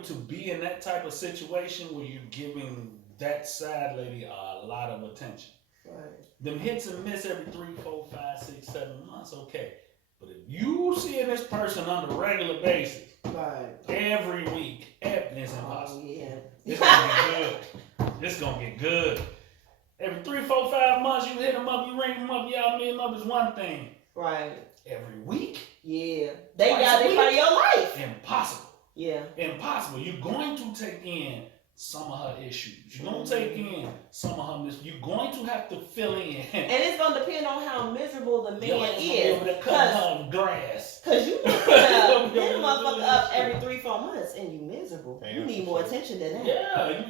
to be in that type of situation where you're giving that side lady a lot of attention. Right. Them hits and miss every 3, 4, 5, 6, 7 months, okay. But if you seeing this person on a regular basis, Right. every week, it's impossible. Oh, yeah. It's gonna get good. It's gonna get good. Every 3, 4, 5 months, you hit them up, you ring them up, y'all meet them up is one thing. Right. Every week, yeah. They part of your life. impossible. Yeah. Impossible. You're going to take in some of her issues. You're going to take in some of her You're going to have to fill in. And it's going to depend on how miserable the man is. Able to cut her grass. Because you hit a motherfucker up every 3, 4 months and you miserable. You need more attention than that. Yeah. You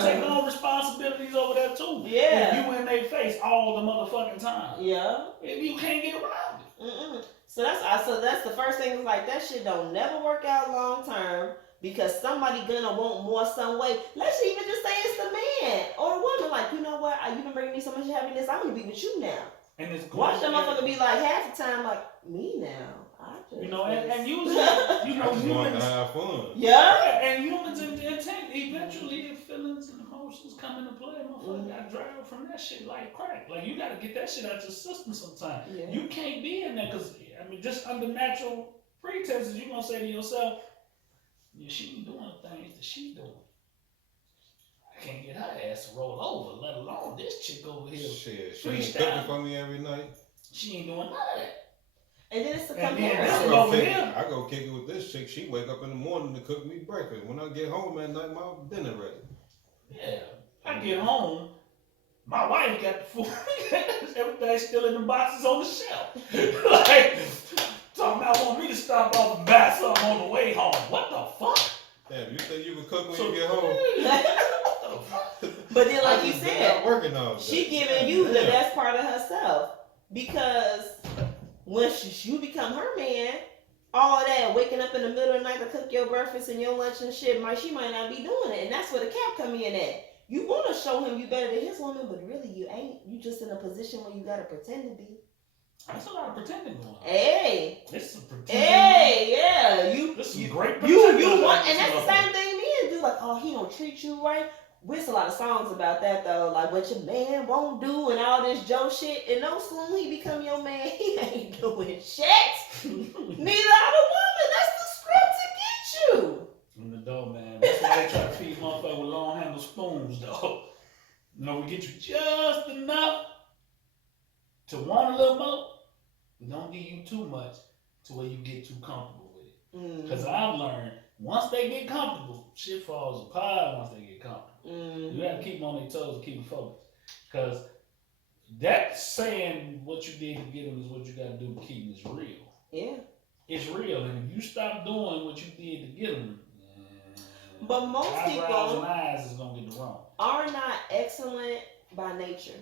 take on responsibilities over there too. Yeah. And you in their face all the motherfucking time. Yeah. You can't get around it. So that's the first thing. Is like that shit don't never work out long term because somebody gonna want more some way. Let's even just say it's the man or the woman. Like, you know what? You've been bringing me so much happiness. I'm gonna be with you now. And it's watch that motherfucker be like half the time like me now. And usually, humans have fun. Yeah. And humans intent eventually the feelings and emotions come into play. Motherfucker got drive from that shit like crack. Like you gotta get that shit out your system sometime. Yeah. You can't be in there because just under natural pretenses, you're gonna say to yourself, yeah, she ain't doing the things that she's doing. I can't get her ass to roll over, let alone this chick over here. Shit, she ain't cooking for me every night. She ain't doing none of that. And then it's a comparison. I go kick it with this chick. She wake up in the morning to cook me breakfast. When I get home at night, my dinner ready. Yeah, I get home, my wife got the food. Everything's still in the boxes on the shelf. Like, talking about want me to stop off and buy something on the way home. What the fuck? Damn, you think you can cook when you get home? But then, like you said, working on she giving you the best part of herself because when you become her man, all of that waking up in the middle of the night to cook your breakfast and your lunch and shit, she might not be doing it, and that's where the cap come in at. You want to show him you better than his woman, but really you ain't. You just in a position where you gotta pretend to be. That's a lot of pretending going on. Hey. This is pretending. Hey, yeah. This is great. You want, and that's the same thing men do. Like, oh, he don't treat you right. There's a lot of songs about that though, like what your man won't do and all this Joe shit. And no soon he become your man, he ain't doing shit. Neither are the woman. That's the script to get you. In the dough, man. That's why they try to feed motherfuckers with long handle spoons, though. We get you just enough to want a little more. We don't give you too much to where you get too comfortable with it. Because I've learned once they get comfortable, shit falls apart once they get comfortable. You have to keep them on their toes and keep them focused. Because that saying what you did to get them is what you got to do to keep them is real. Yeah. It's real. And if you stop doing what you did to get them, but most people and eyes is gonna get wrong. Are not excellent by nature.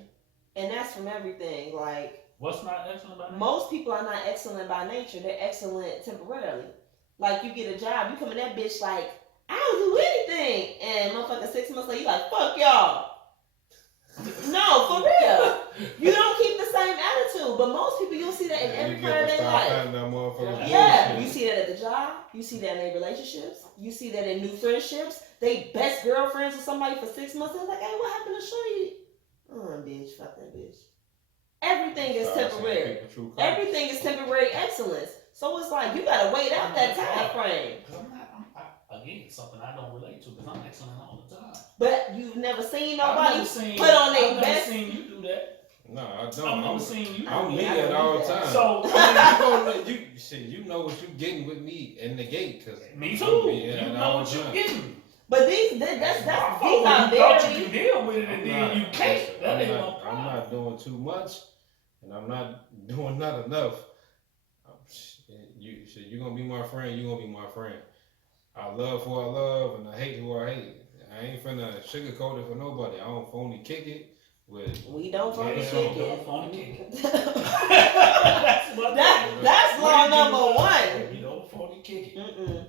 And that's from everything. Like, what's not excellent by nature? Most people are not excellent by nature. They're excellent temporarily. Like, you get a job, you come in that bitch like, I'll do anything. And motherfucker 6 months later, you like, fuck y'all. No, for real. You don't keep the same attitude. But most people, you'll see that in every part of their life. Yeah, you see that at the job. You see that in their relationships. You see that in new friendships. They best girlfriends with somebody for 6 months. They're like, hey, what happened to Shorty? Bitch, fuck that bitch. Everything is temporary. Everything is temporary excellence. So it's like, you gotta wait out that time frame. Again, something I don't relate to because I'm excellent all the time. But you've never seen nobody put on their best. I've never seen you do that. No, I don't. I've never seen you. I'm me at all the time. So you know what you're getting with me in the gate. Cause me too. You know what you're getting. But these are very. Thought you could deal with it and then you can't. I'm not doing too much, and I'm not doing not enough. You're gonna be my friend. You're gonna be my friend. I love who I love, and I hate who I hate. I ain't finna sugarcoat it for nobody. I don't phony kick it with. We don't phony kick it. Don't phony kick it. That's law number one. You don't phony kick it.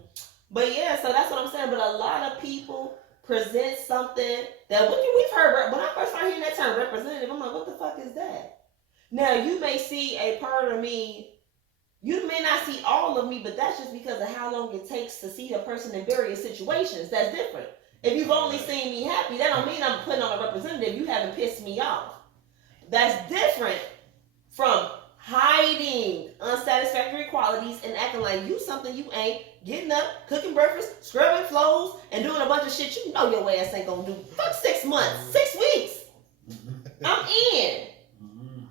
But yeah, so that's what I'm saying. But a lot of people present something that we've heard. When I first started hearing that term representative, I'm like, what the fuck is that? Now, you may see a part of me, you may not see all of me, but that's just because of how long it takes to see a person in various situations. That's different. If you've only seen me happy, that don't mean I'm putting on a representative. You haven't pissed me off. That's different from hiding unsatisfactory qualities and acting like you something you ain't, getting up, cooking breakfast, scrubbing floors, and doing a bunch of shit you know your ass ain't gonna do. Fuck 6 months, 6 weeks. I'm in.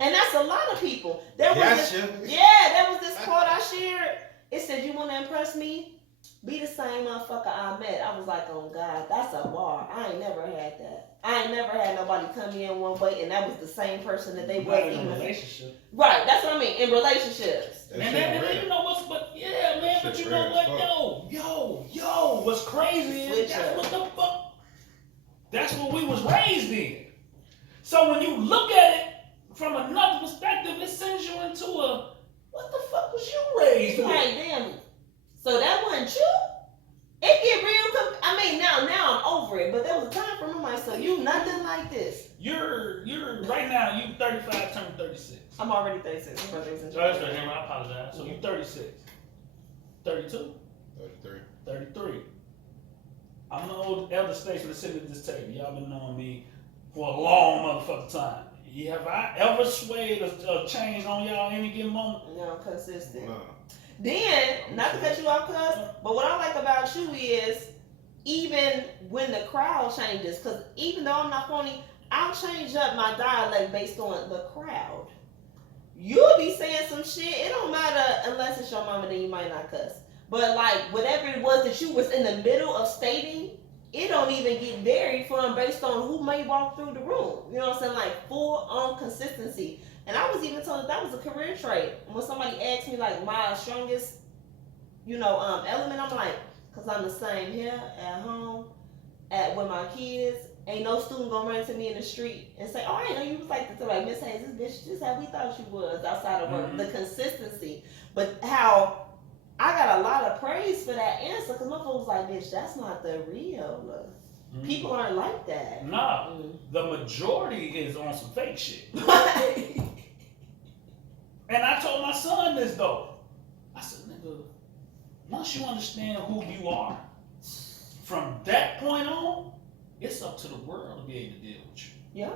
And that's a lot of people. There was this quote I shared. It said, you want to impress me? Be the same motherfucker I met. I was like, oh God, that's a bar. I ain't never had that. I ain't never had nobody come in one way and that was the same person that they was in a relationship. Right, that's what I mean. In relationships. And you know what's, but yeah, man, but you know what? Yo, what's crazy is that's what the fuck. That's what we was raised in. So when you look at it from another perspective, it sends you into a, what the fuck was you raised with? Like, damn. So that wasn't you? It get real. I mean, now I'm over it, but there was a time for me, like, so you nothing like this. You're right now. You 35, turning 36. I'm already 36. My birthday's in July. I apologize. So you 36, 32, 33. I'm the old elder statesman sitting at this table. Y'all been knowing me for a long motherfucking time. Have I ever swayed or changed on y'all any given moment? No, consistent. No. Then, not to cut you off, cuz, but what I like about you is, even when the crowd changes, because even though I'm not funny, I'll change up my dialect based on the crowd. You'll be saying some shit, it don't matter unless it's your mama, then you might not cuss. But like, whatever it was that you was in the middle of stating, it don't even get varied from based on who may walk through the room. You know what I'm saying? Like, full on consistency. And I was even told that was a career trait. When somebody asked me, like, my strongest, element, I'm like, because I'm the same here, at home, with my kids. Ain't no student gonna run to me in the street and say, oh, I didn't know you was like this. Like, Miss Hayes, this bitch, this is how we thought you was outside of work. Mm-hmm. The consistency. But how I got a lot of praise for that answer, because my folks was like, bitch, that's not the real. Mm-hmm. People aren't like that. Nah, the majority is on some fake shit. And I told my son this though. I said, nigga, once you understand who you are, from that point on, it's up to the world to be able to deal with you. Yeah.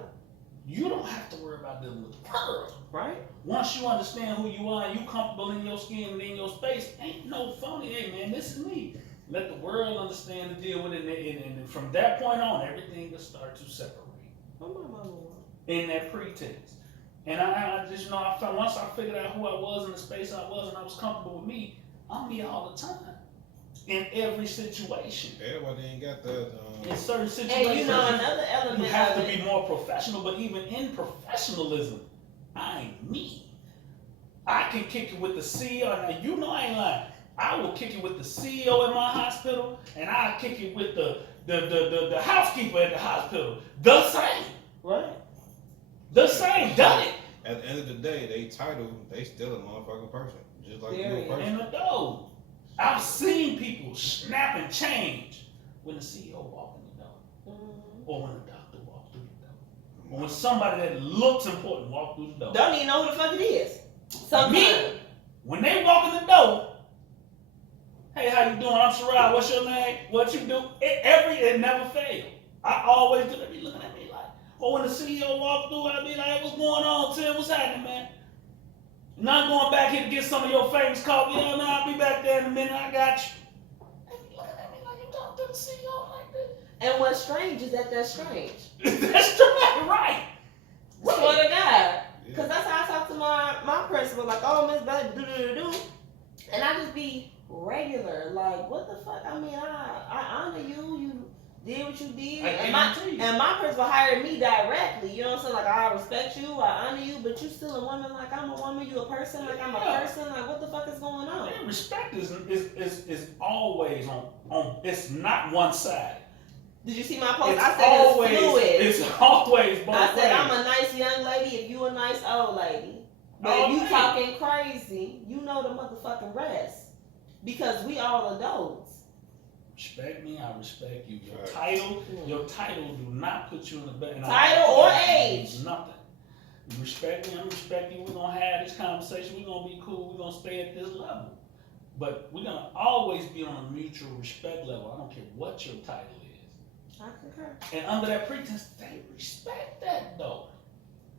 You don't have to worry about dealing with the world. Right. Once you understand who you are and you comfortable in your skin and in your space, ain't no phony, hey man, this is me. Let the world understand and deal with it, and from that point on, everything will start to separate. In that pretense. And I just, once I figured out who I was in the space I was and I was comfortable with me, I'm me all the time. In every situation. Everybody ain't got that. In certain situations. And another element you have to be more professional, but even in professionalism, I ain't me. I can kick it with the CEO. Now, I ain't lying. I will kick it with the CEO in my hospital, and I'll kick it with the housekeeper at the hospital. The same. Right. The same. Done it. At the end of the day, they still a motherfucking person. Just like you a person. And the dog. I've seen people snap and change when the CEO walked in the door. Mm-hmm. Or when the doctor walked through the door. Or when somebody that looks important walked through the door. Don't even know who the fuck it is. Me, when they walk in the door, hey, how you doing? I'm Sherrod. What's your name? What you do? It never failed. I always do. They be looking at me like, or when the CEO walked through, I be like, what's going on, Tim? What's happening, man? Not going back here to get some of your famous coffee. Yeah, man, I'll be back there in a minute. I got you. They be looking at me like you talk to the CEO like this. And what's strange is that that's strange. That's right. Swear to God. Because that's how I talk to my principal. Like, oh, Miss Belly, do. And I just be regular. Like, what the fuck? I mean, I honor you. You did what you did. And my principal hired me directly. You know what I'm saying? Like, I respect you. I honor you. But you still a woman like I'm a woman. You a person like I'm a person. Like, what the fuck is going on? Man, respect is always on. It's not one side. Did you see my post? I said it's fluid. It's always both I said ways. I'm a nice young lady if you a nice old lady. But if you talking crazy, you know the motherfucking rest. Because we all adults. Respect me, I respect you. Your title do not put you in the bed. Title or age. Nothing. You respect me, I'm respecting you. We're gonna have this conversation. We're gonna be cool. We're gonna stay at this level. But we're gonna always be on a mutual respect level. I don't care what your title is. I concur. And under that pretense, they respect that though.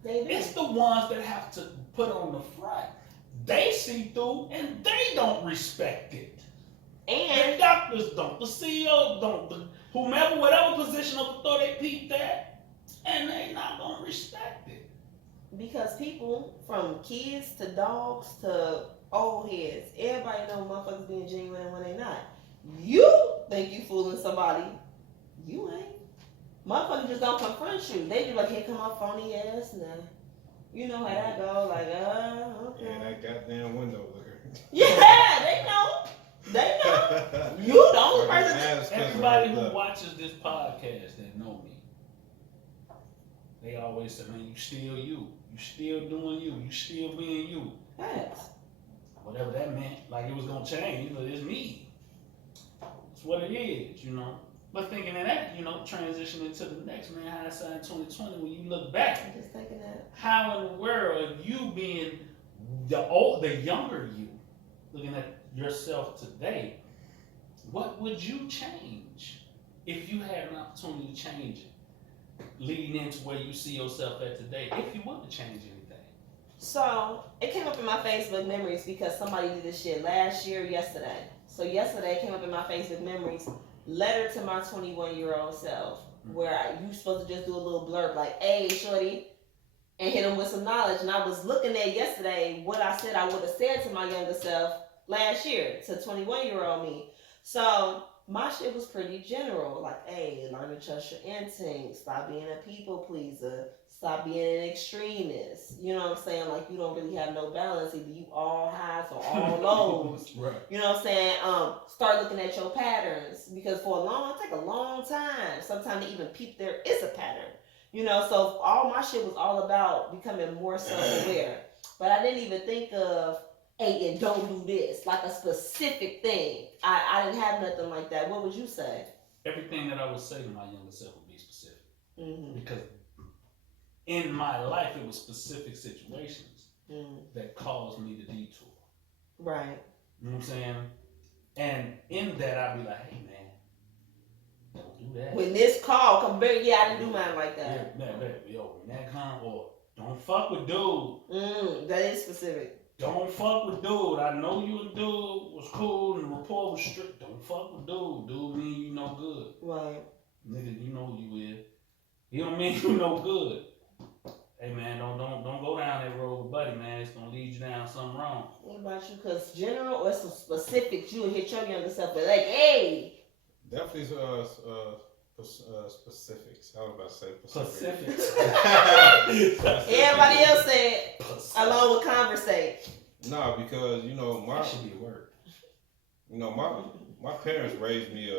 They do. It's the ones that have to put on the front. They see through and they don't respect it. And the doctors don't, the CEO don't, whomever, whatever position of authority, they peep that, and they not gonna respect it. because people, from kids to dogs to old heads, everybody know motherfuckers being genuine when they not. You think you fooling somebody, you ain't. Motherfuckers just don't confront you. They just like, here come my phony ass now. You know how that go, like, okay. Yeah, that goddamn window looker. Yeah, they know. They know. You the only person. Everybody who watches this podcast that know me, they always say, man, you still you. You still doing you. You still being you. Facts. Whatever that meant, like it was gonna change, but it's me. It's what it is, you know. But thinking of that, you know, transitioning to the next, man, hindsight 2020, when you look back, I'm just thinking that. how in the world you being the younger you, looking at yourself today, what would you change if you had an opportunity to change it, leading into where you see yourself at today, if you want to change anything? So it came up in my Facebook memories because somebody did this shit last year, yesterday. So yesterday it came up in my Facebook memories, letter to my 21-year-old self, where you supposed to just do a little blurb like, hey, shorty, and hit him with some knowledge. And I was looking at yesterday what I said I would have said to my younger self last year, to 21-year-old me. So my shit was pretty general, like, hey, learn to trust your instincts, stop being a people pleaser, stop being an extremist. You know what I'm saying? Like, you don't really have no balance. Either you all highs or all lows. Right. You know what I'm saying? Start looking at your patterns, because for it take a long time sometimes to even peep there is a pattern. You know, so all my shit was all about becoming more self-aware. But I didn't even think of, hey, and don't do this, like a specific thing. I didn't have nothing like that. What would you say? Everything that I would say to my younger self would be specific. Mm-hmm. Because in my life, it was specific situations that caused me to detour. Right. You know what I'm saying? And in that, I'd be like, hey, man, don't do that. When this call come back, yeah, I didn't do mine like that. Yeah, yo, when that come, or don't fuck with dude. That is specific. Don't fuck with dude. I know you and dude was cool and the rapport was strict. Don't fuck with dude. Dude mean you no good. Right. Nigga, you know who you is. He don't mean you no good. Hey man, don't go down that road with buddy, man. It's gonna lead you down something wrong. What about you? Because general or some specifics, you would hit your younger self, but like, hey. Definitely specifics. I was about to say Pacifics. Everybody else said, along with conversate. No, because that should be a word. My parents raised me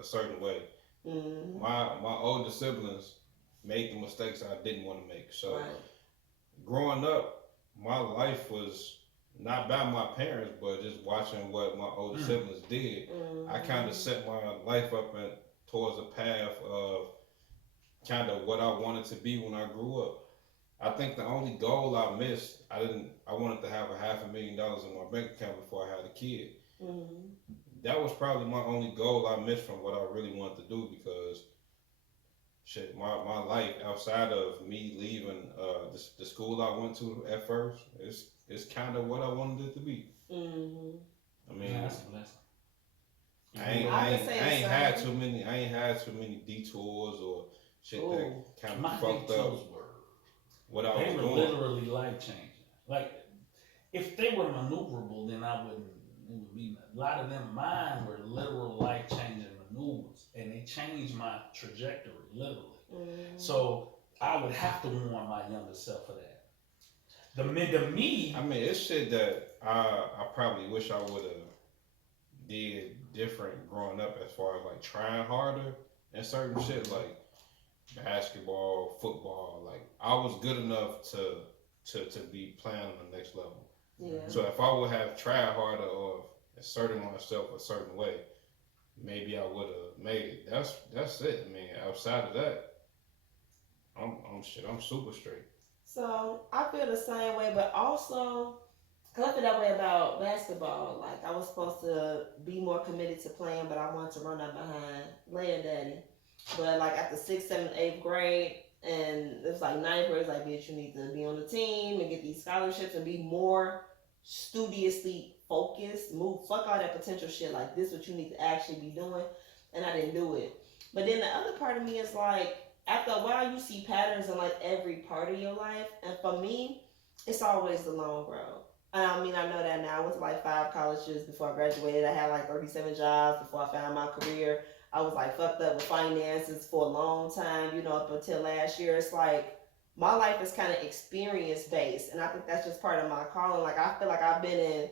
a certain way. Mm-hmm. My older siblings made the mistakes I didn't want to make. So right. Growing up, my life was not by my parents, but just watching what my older siblings did. Mm-hmm. I kind of set my life up towards a path of kind of what I wanted to be when I grew up. I think the only goal I missed, I wanted to have $500,000 in my bank account before I had a kid. Mm-hmm. That was probably my only goal I missed from what I really wanted to do, because shit, my life outside of me leaving the school I went to at first, it's kind of what I wanted it to be. Mm-hmm. I mean, That's a blessing. I ain't had too many detours or shit that kind of fucked up what I was doing. They were literally life changing. Like, if they were maneuverable, then I wouldn't. It would be a lot of them. Mine were literal life changing maneuvers, and they changed my trajectory literally. Mm-hmm. So I would have to warn my younger self for that. The me. I mean, it's shit that I probably wish I would have did different growing up, as far as like trying harder and certain shit like basketball, football. Like, I was good enough to be playing on the next level. Yeah. So if I would have tried harder or asserted myself a certain way, maybe I would have made it. That's it. I mean, outside of that, I'm super straight. So I feel the same way, but also, cause I feel that way about basketball. Like I was supposed to be more committed to playing, but I wanted to run up behind Leia Daddy. But like after sixth, seventh, eighth grade, and it's like ninth grade, it's like bitch, you need to be on the team and get these scholarships and be more studiously focused. Move, fuck all that potential shit. Like this, what you need to actually be doing, and I didn't do it. But then the other part of me is like, after a while, you see patterns in like every part of your life, and for me, it's always the long road. And I mean, I know that now. I went to like 5 colleges before I graduated. I had like 37 jobs before I found my career. I was like fucked up with finances for a long time, you know, up until last year. It's like my life is kind of experience based, and I think that's just part of my calling. Like I feel like I've been in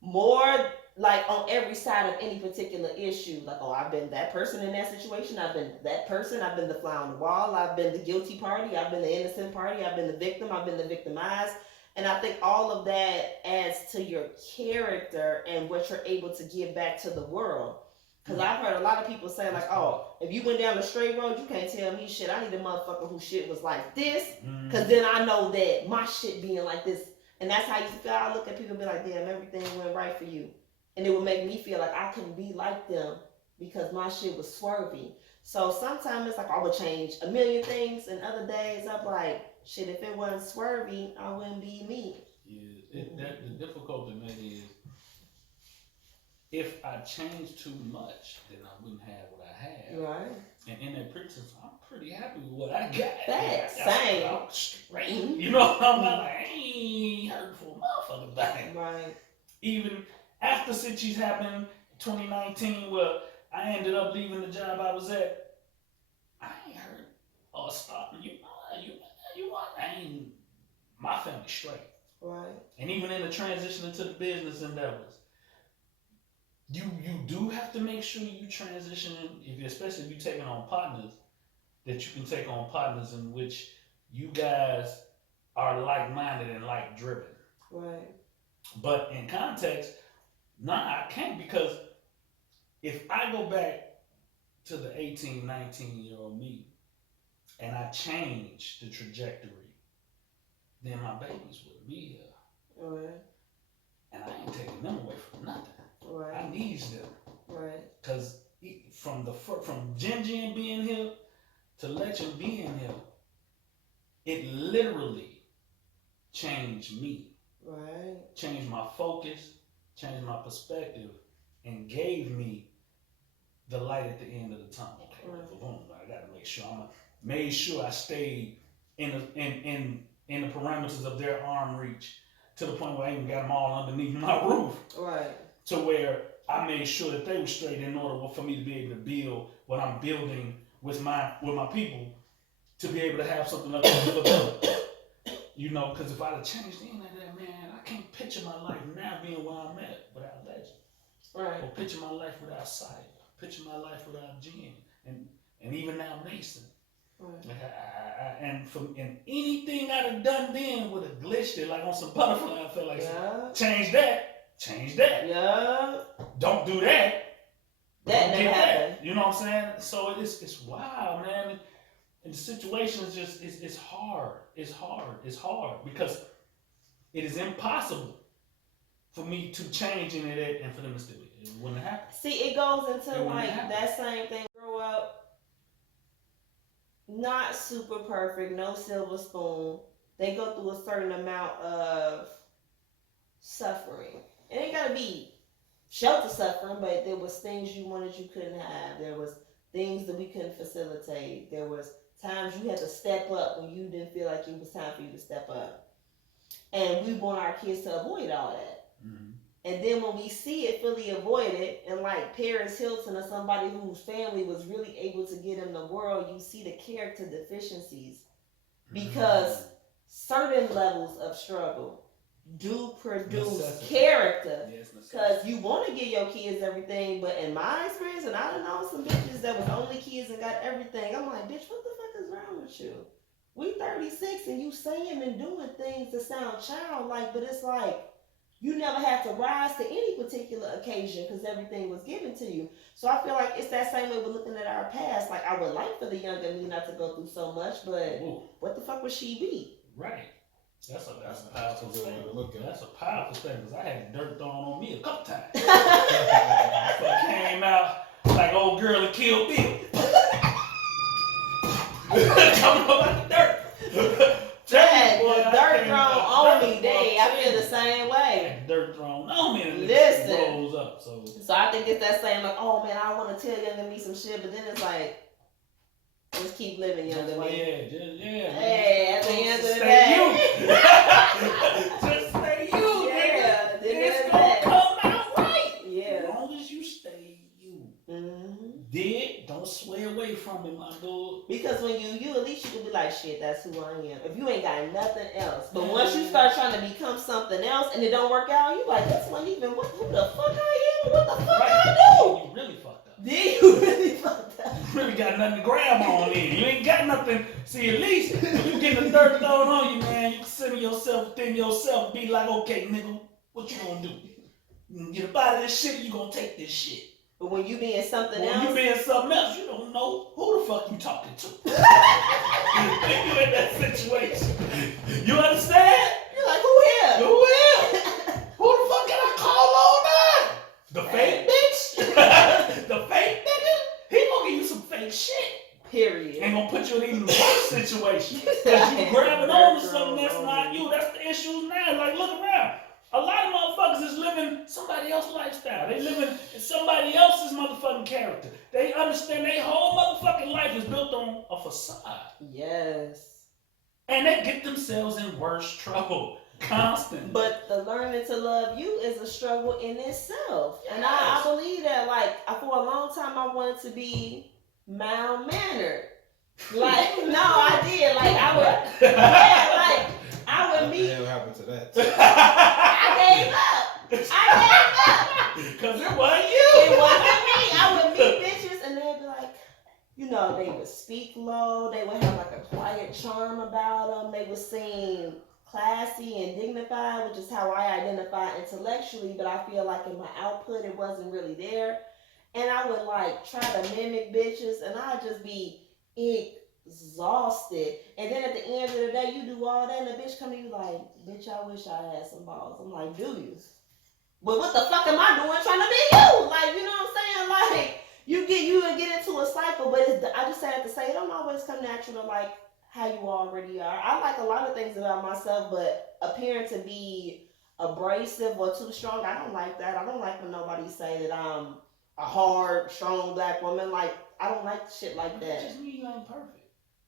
more like on every side of any particular issue. Like, oh, I've been that person in that situation. I've been that person. I've been the fly on the wall. I've been the guilty party. I've been the innocent party. I've been the victim. I've been the victimized. And I think all of that adds to your character and what you're able to give back to the world. Because I've heard a lot of people say, like, oh, if you went down the straight road, you can't tell me shit. I need a motherfucker whose shit was like this. Because then I know that my shit being like this. And that's how you feel. I look at people and be like, damn, everything went right for you. And it would make me feel like I couldn't be like them because my shit was swervy. So sometimes it's like I would change a million things, and other days I'm like, shit, if it wasn't swervy, I wouldn't be me. Yeah, the difficulty, man, is if I change too much, then I wouldn't have what I have. Right. And in that picture, I'm pretty happy with what I got. Facts. Same. I'm straight. Mm-hmm. You know, I'm not like, I ain't hurtful motherfucker thing. Right. Even after Sitchies happened in 2019, where I ended up leaving the job I was at, I ain't hurt or stopping. You what? I ain't, my family straight. Right. And even in the transition into the business endeavors, you do have to make sure you transition, especially if you're taking on partners, that you can take on partners in which you guys are like-minded and like-driven. Right. But in context, I can't, because if I go back to the 18, 19-year-old me and I change the trajectory, then my babies would be here. Right. And I ain't taking them away from nothing. Right. I need them. Right. Because from Jin being here to Legend being here, it literally changed me. Right. Changed my focus, changed my perspective, and gave me the light at the end of the tunnel. Okay, right. Boom, I got to make sure made sure I stayed in the parameters of their arm reach, to the point where I even got them all underneath my roof. Right. To where I made sure that they were straight in order for me to be able to build what I'm building with my people, to be able to have something up for them. You know, because if I'd have changed the end of that, man, I can't picture my life now being where I'm at without Legend. Right. Or picture my life without Sight. Picture my life without Jen. And even now Mason. Right. Like and anything I'd have done then would have glitched it like on some butterfly. I felt like, change that. Yeah. Don't do that. That never happened. You know what I'm saying? So it's wild, man. And the situation is just, it's hard. It's hard because it is impossible for me to change in it and for them to still be. It wouldn't happen. See, it goes into like that same thing. Grow up not super perfect, no silver spoon. They go through a certain amount of suffering. It ain't gotta be shelter suffering, but there was things you wanted you couldn't have. There was things that we couldn't facilitate. There was times you had to step up when you didn't feel like it was time for you to step up. And we want our kids to avoid all that. Mm-hmm. And then when we see it fully avoided, and like Paris Hilton or somebody whose family was really able to get in the world, you see the character deficiencies. Because certain levels of struggle do produce character. Because you want to give your kids everything, but in my experience, and I done know some bitches that was only kids and got everything, I'm like, bitch, what the fuck is wrong with you? We 36 and you saying and doing things that sound childlike, but it's like, you never had to rise to any particular occasion because everything was given to you. So I feel like it's that same way we're looking at our past. Like, I would like for the younger me not to go through so much, but what the fuck would she be? Right. That's a powerful statement. That's a powerful statement because I had dirt thrown on me a couple times. I came out like old girl and killed Bill. Coming up like the dirt. Dad, the dirt thrown on me, dang, I feel the same way. Dirt thrown on me and Listen. it rolls up. So I think it's that same like, oh man, I want to tell younger me some shit, but then it's like, just keep living, younger me. Hey, at the end of the day, just stay you. Yeah, it's gonna come out right. Yeah, as long as you stay you. Don't sway away from it, my dude. Because when you at least you can be like, shit, that's who I am. If you ain't got nothing else, but once you start trying to become something else and it don't work out, you like, this one even who the fuck I am? What the fuck I do? You really fucked up. Did you really fucked up? You really got nothing to grab on in. You ain't got nothing. See, at least when you get the dirt thrown on you, man, you consider yourself within yourself and be like, okay, nigga, what you gonna do? You gonna get up out of this shit or you gonna take this shit? But when you being something else, when you being something else, you don't know who the fuck you talking to. You in that situation. You understand? You're like, who here? Who here? Who the fuck can I call on now? The fake bitch? The fake nigga? He gonna give you some fake shit. Period. Ain't gonna put you in even worse situation. Cause you grabbing on to something that's not you. That's the issue now. Like, look around. A lot of motherfuckers is living somebody else's lifestyle. They living in somebody else's motherfucking character. They understand their whole motherfucking life is built on a facade. Yes. And they get themselves in worse trouble constantly. But the learning to love you is a struggle in itself. Yes. And I believe that, like, for a long time I wanted to be mild-mannered. Like, no, I did. Like, I would, I would meet. What the hell happened to that? I gave up. Because it wasn't you. It wasn't me. I would meet bitches and they'd be like, you know, they would speak low. They would have like a quiet charm about them. They would seem classy and dignified, which is how I identify intellectually. But I feel like in my output, it wasn't really there. And I would like try to mimic bitches and I'd just be exhausted. And then at the end of the day, you do all that and the bitch come to you like, bitch, I wish I had some balls. I'm like, do you? But what the fuck am I doing trying to be you? Like, you know what I'm saying? Like, you get into a cycle, but I just say that to say it don't always come natural to like how you already are. I like a lot of things about myself, but appearing to be abrasive or too strong, I don't like that. I don't like when nobody say that I'm a hard, strong black woman. Like, I don't like shit like that. It just mean you ain't perfect.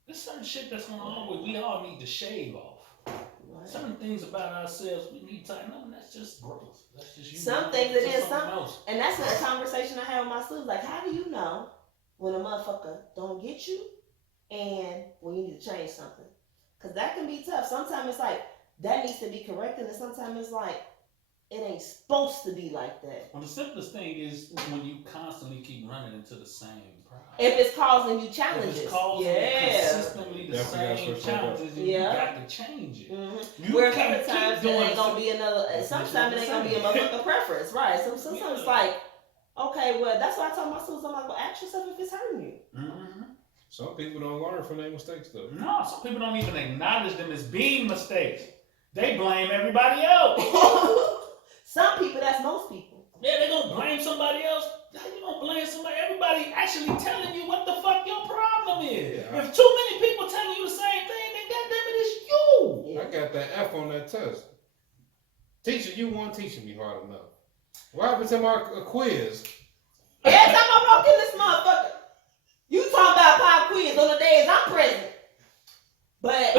There's certain shit that's gonna always, we all need to shave off. Right. Certain things about ourselves we need to tighten up, and that's just growth. That's just you. Some things it is something else. And that's a conversation I had with my students. Like, how do you know when a motherfucker don't get you and when you need to change something? Because that can be tough. Sometimes it's like, that needs to be corrected, and sometimes it's like, it ain't supposed to be like that. Well, the simplest thing is when you constantly keep running into the same problem. If it's causing you challenges. If it's causing consistently the same challenges, you got to change it. Mm-hmm. Where other times it ain't going to be another, sometimes it ain't going to be a motherfucking preference, right? Sometimes it's like, okay, well, that's why I told my students, I'm like, well, ask yourself if it's hurting you. Mm-hmm. Some people don't learn from their mistakes, though. No, some people don't even acknowledge them as being mistakes. They blame everybody else. Some people, that's most people. Yeah, they gonna blame somebody else. How you gonna blame somebody? Everybody actually telling you what the fuck your problem is. Yeah. If too many people telling you the same thing, then goddamn it, it's you. Yeah. I got that F on that test. Teacher, you weren't teaching me hard enough. What happened to my quiz? Every time I walk in this motherfucker, you talking about pop quiz on the days I'm present. But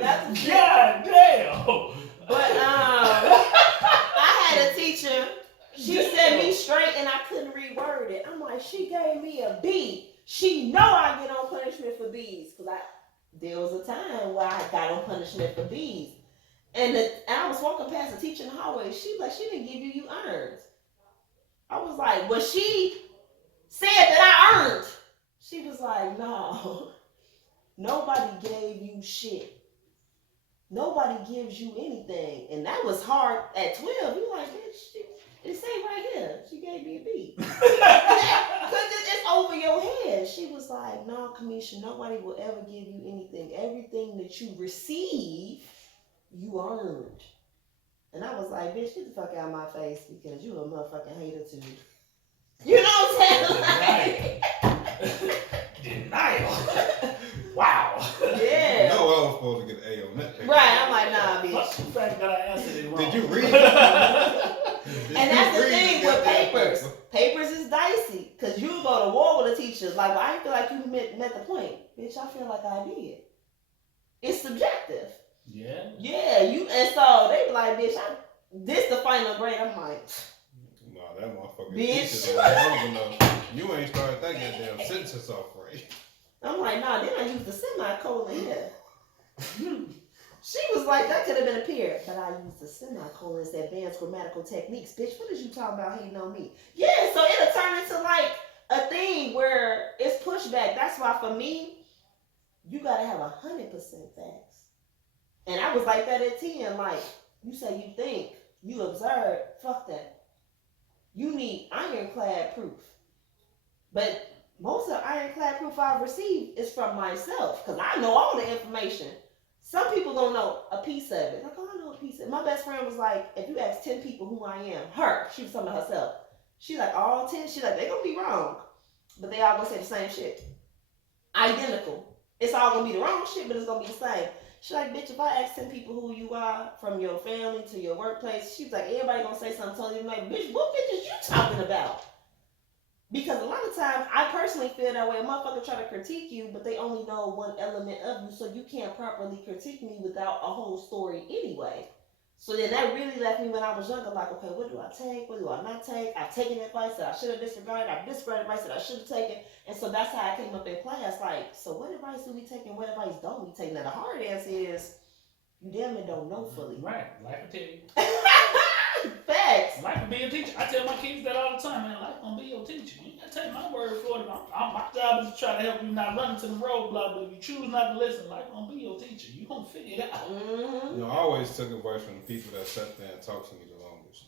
that's God damn. But I had a teacher. She said me straight, and I couldn't reword it. I'm like, she gave me a B. She know I get on punishment for B's, cause there was a time where I got on punishment for B's, and I was walking past the teacher in the hallway. She was like, she didn't give you earned. I was like, well, she said that I earned. She was like, no. nobody gave you shit. Nobody gives you anything. And that was hard at 12. You like, bitch, it say right here. She gave me a B. Because it's over your head. She was like, no, Kamisha, nobody will ever give you anything. Everything that you receive, you earned. And I was like, bitch, get the fuck out of my face because you a motherfucking hater too. You know what I'm saying? Denial. Wow. Yeah. No, I was supposed to get an A on that paper. Right, I'm like, nah, bitch. What's the fact that I answered it wrong? Did you read it? And that's the thing with papers. Papers is dicey. Because you go to war with a teacher. Like, well, I didn't feel like you met the point. Bitch, I feel like I did. It's subjective. Yeah. Yeah, and so they be like, bitch, this the final grade. I'm like, Nah, that motherfucker. Bitch. You ain't started that goddamn sentence off right. I'm like, nah, then I used the semicolon here. She was like, that could have been a period. But I used the semicolon as advanced grammatical techniques. Bitch, what is you talking about hating on me? Yeah, so it'll turn into like a thing where it's pushback. That's why for me, you gotta have 100% facts. And I was like that at 10. Like, you say you think, you observe, fuck that. You need ironclad proof. But most of the ironclad proof I've received is from myself. Because I know all the information. Some people don't know a piece of it. Like, oh, I know a piece of it. My best friend was like, if you ask 10 people who I am, she was talking about herself. She's like, all 10, she's like, they gonna be wrong. But they all gonna say the same shit. Identical. It's all gonna be the wrong shit, but it's gonna be the same. She's like, bitch, if I ask 10 people who you are, from your family to your workplace, she's like, everybody gonna say something totally like, bitch, what bitch is you talking about? Because a lot of times, I personally feel that way. A motherfucker try to critique you, but they only know one element of you, so you can't properly critique me without a whole story anyway. So then that really left me when I was younger, like, okay, what do I take? What do I not take? I've taken advice that I should have disregarded. I've disregarded advice that I should have taken. And so that's how I came up in class, like, so what advice do we take and what advice don't we take? Now, the hard answer is, you damn near don't know fully. Right. Life will tell you. Facts. Life will be a teacher. I tell my kids that all the time, man. Life gonna be your teacher. You ain't gotta take my word for it. My job is to try to help you not run into the roadblock, but if you choose not to listen, life gonna be your teacher. You gonna figure it out. Mm-hmm. You know, I always took advice from the people that sat there and talked to me the longest.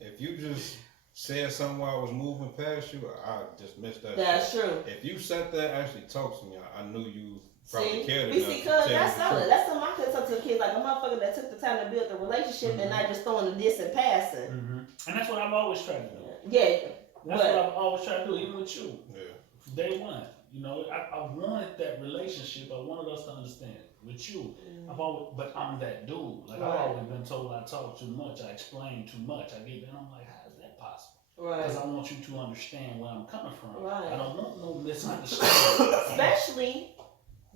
If you just said something while I was moving past you, I just missed that. That's shit. true. If you sat there and actually talked to me, I knew you probably cared we enough. See, cause that's solid. That's something I could talk to the kids, like a motherfucker that took the time to build the relationship and not just throwing the diss and passing. Mm-hmm. And that's what I've always tried to do. Yeah. That's what I've always tried to do, even with you. Yeah. Day one. You know, I wanted that relationship. I wanted us to understand. With you, but I'm that dude. Like, I've always been told I talk too much, I explain too much. And I'm like, how is that possible? Right. Because I want you to understand where I'm coming from. Right. I don't want no misunderstanding. Especially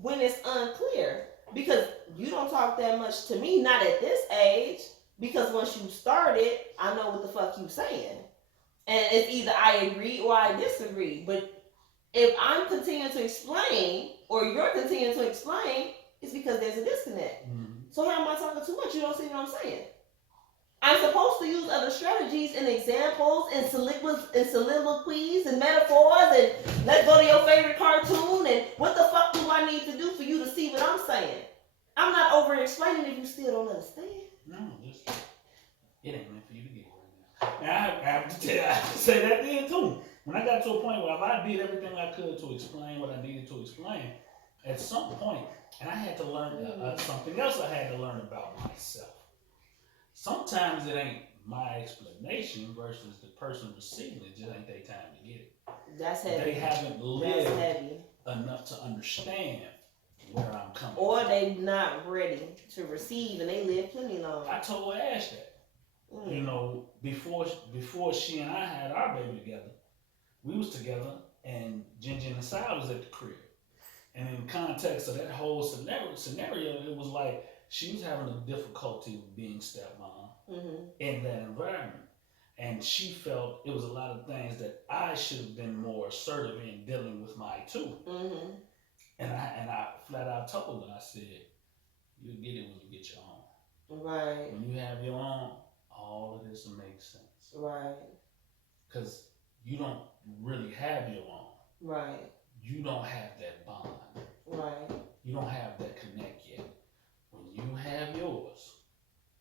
when it's unclear. Because you don't talk that much to me, not at this age. Because once you started, I know what the fuck you saying. And it's either I agree or I disagree. But if I'm continuing to explain, or you're continuing to explain, it's because there's a disconnect. Mm-hmm. So how am I talking too much? You don't see what I'm saying? I'm supposed to use other strategies and examples and soliloquies and metaphors and let's go to your favorite cartoon and what the fuck do I need to do for you to see what I'm saying? I'm not over explaining if you still don't understand. No, just it ain't meant for you to get right now. And I have to say that then too. When I got to a point where if I did everything I could to explain what I needed to explain, at some point, and I had to learn something else I had to learn about myself. Sometimes it ain't my explanation versus the person receiving it just ain't their time to get it. That's heavy. They haven't lived enough to understand where I'm coming from. Or they not ready to receive and they live plenty long. I told Ash that. You know, before she and I had our baby together, we was together and Ginger and Sai was at the crib. And in context of that whole scenario, it was like she was having a difficulty being stepmom in that environment. And she felt it was a lot of things that I should have been more assertive in dealing with my two. Mm-hmm. And I flat out told her, I said, you'll get it when you get your own. Right. When you have your own, all of this will make sense. Right. Because you don't really have your own. Right. You don't have that bond. Right. You don't have that connect yet. When you have yours,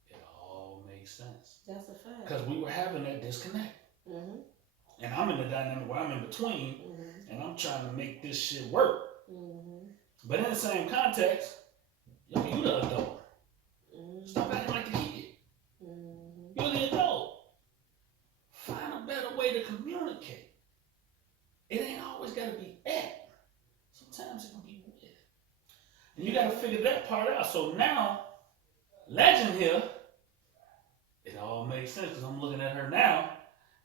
it all makes sense. That's a fact. Because we were having that disconnect. Mm-hmm. And I'm in the dynamic where I'm in between, Mm-hmm. and I'm trying to make this shit work. Mm-hmm. But in the same context, yo, you the adult. Mm-hmm. Stop acting like the kid. Mm-hmm. You're the adult. Find a better way to communicate. It ain't always got to be at. Sometimes it can be with. And you got to figure that part out. So now, Legend here, it all makes sense because I'm looking at her now,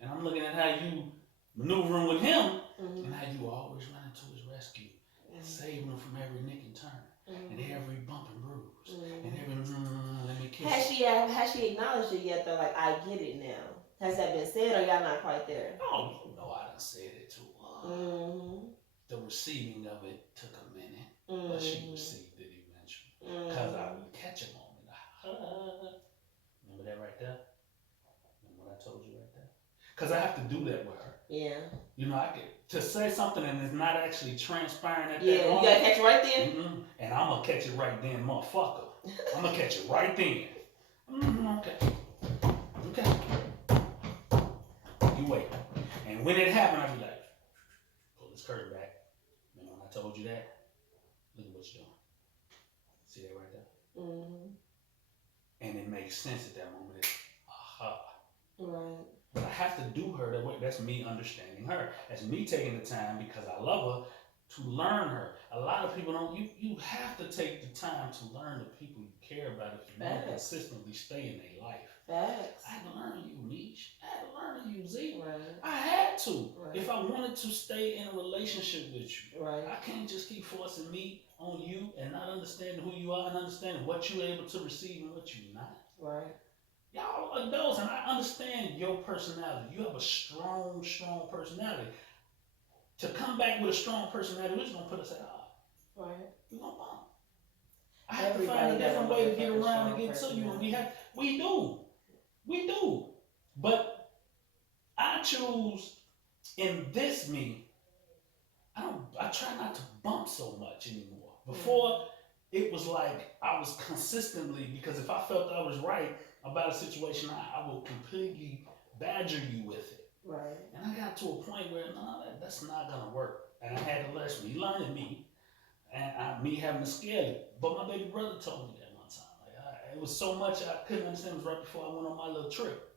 and I'm looking at how you maneuvering with him, Mm-hmm. and how you always run to his rescue and saving him from every nick and turn, and every bump and bruise, and every let me kiss. Has she acknowledged it yet though? Like, I get it now. Has that been said, or y'all not quite there? Oh, you know I done said it to her. Mm-hmm. The receiving of it took a minute, Mm-hmm. but she received it eventually. Because I would catch a moment. Remember that right there? Remember what I told you right there? Because I have to do that with her. Yeah. You know, I get to say something and it's not actually transpiring at that Yeah, moment. you gotta catch it right then. Mm-hmm. And I'm gonna catch it right then, motherfucker. I'm gonna catch it right then. Okay. You wait. And when it happened, I'll be like, pull this curtain back. Remember when I told you that? Look at what you're doing. See that right there? Mm-hmm. And it makes sense at that moment. It's aha. Right. But I have to do her that way. That's me understanding her. That's me taking the time because I love her to learn her. A lot of people don't. You have to take the time to learn the people you care about if you want to consistently stay in their life. Facts. I had to learn you, Niche. I had to learn you, Z. Right. I had to. Right. If I wanted to stay in a relationship with you, right. I can't just keep forcing me on you and not understanding who you are and understanding what you're able to receive and what you're not. Right. Y'all adults, and I understand your personality. You have a strong, strong personality. To come back with a strong personality, we're just gonna put us at odds. Right. We're gonna bump. I have to find a different way to get around and get to you, and we do. But I choose in this me. I try not to bump so much anymore. Before, it was like I was consistently, because if I felt I was right about a situation, I would completely badger you with it. Right. And I got to a point where, no, that's not going to work. And I had to learn me, and me having to scale it. But my baby brother told me that one time. It was so much I couldn't understand. It was right before I went on my little trip.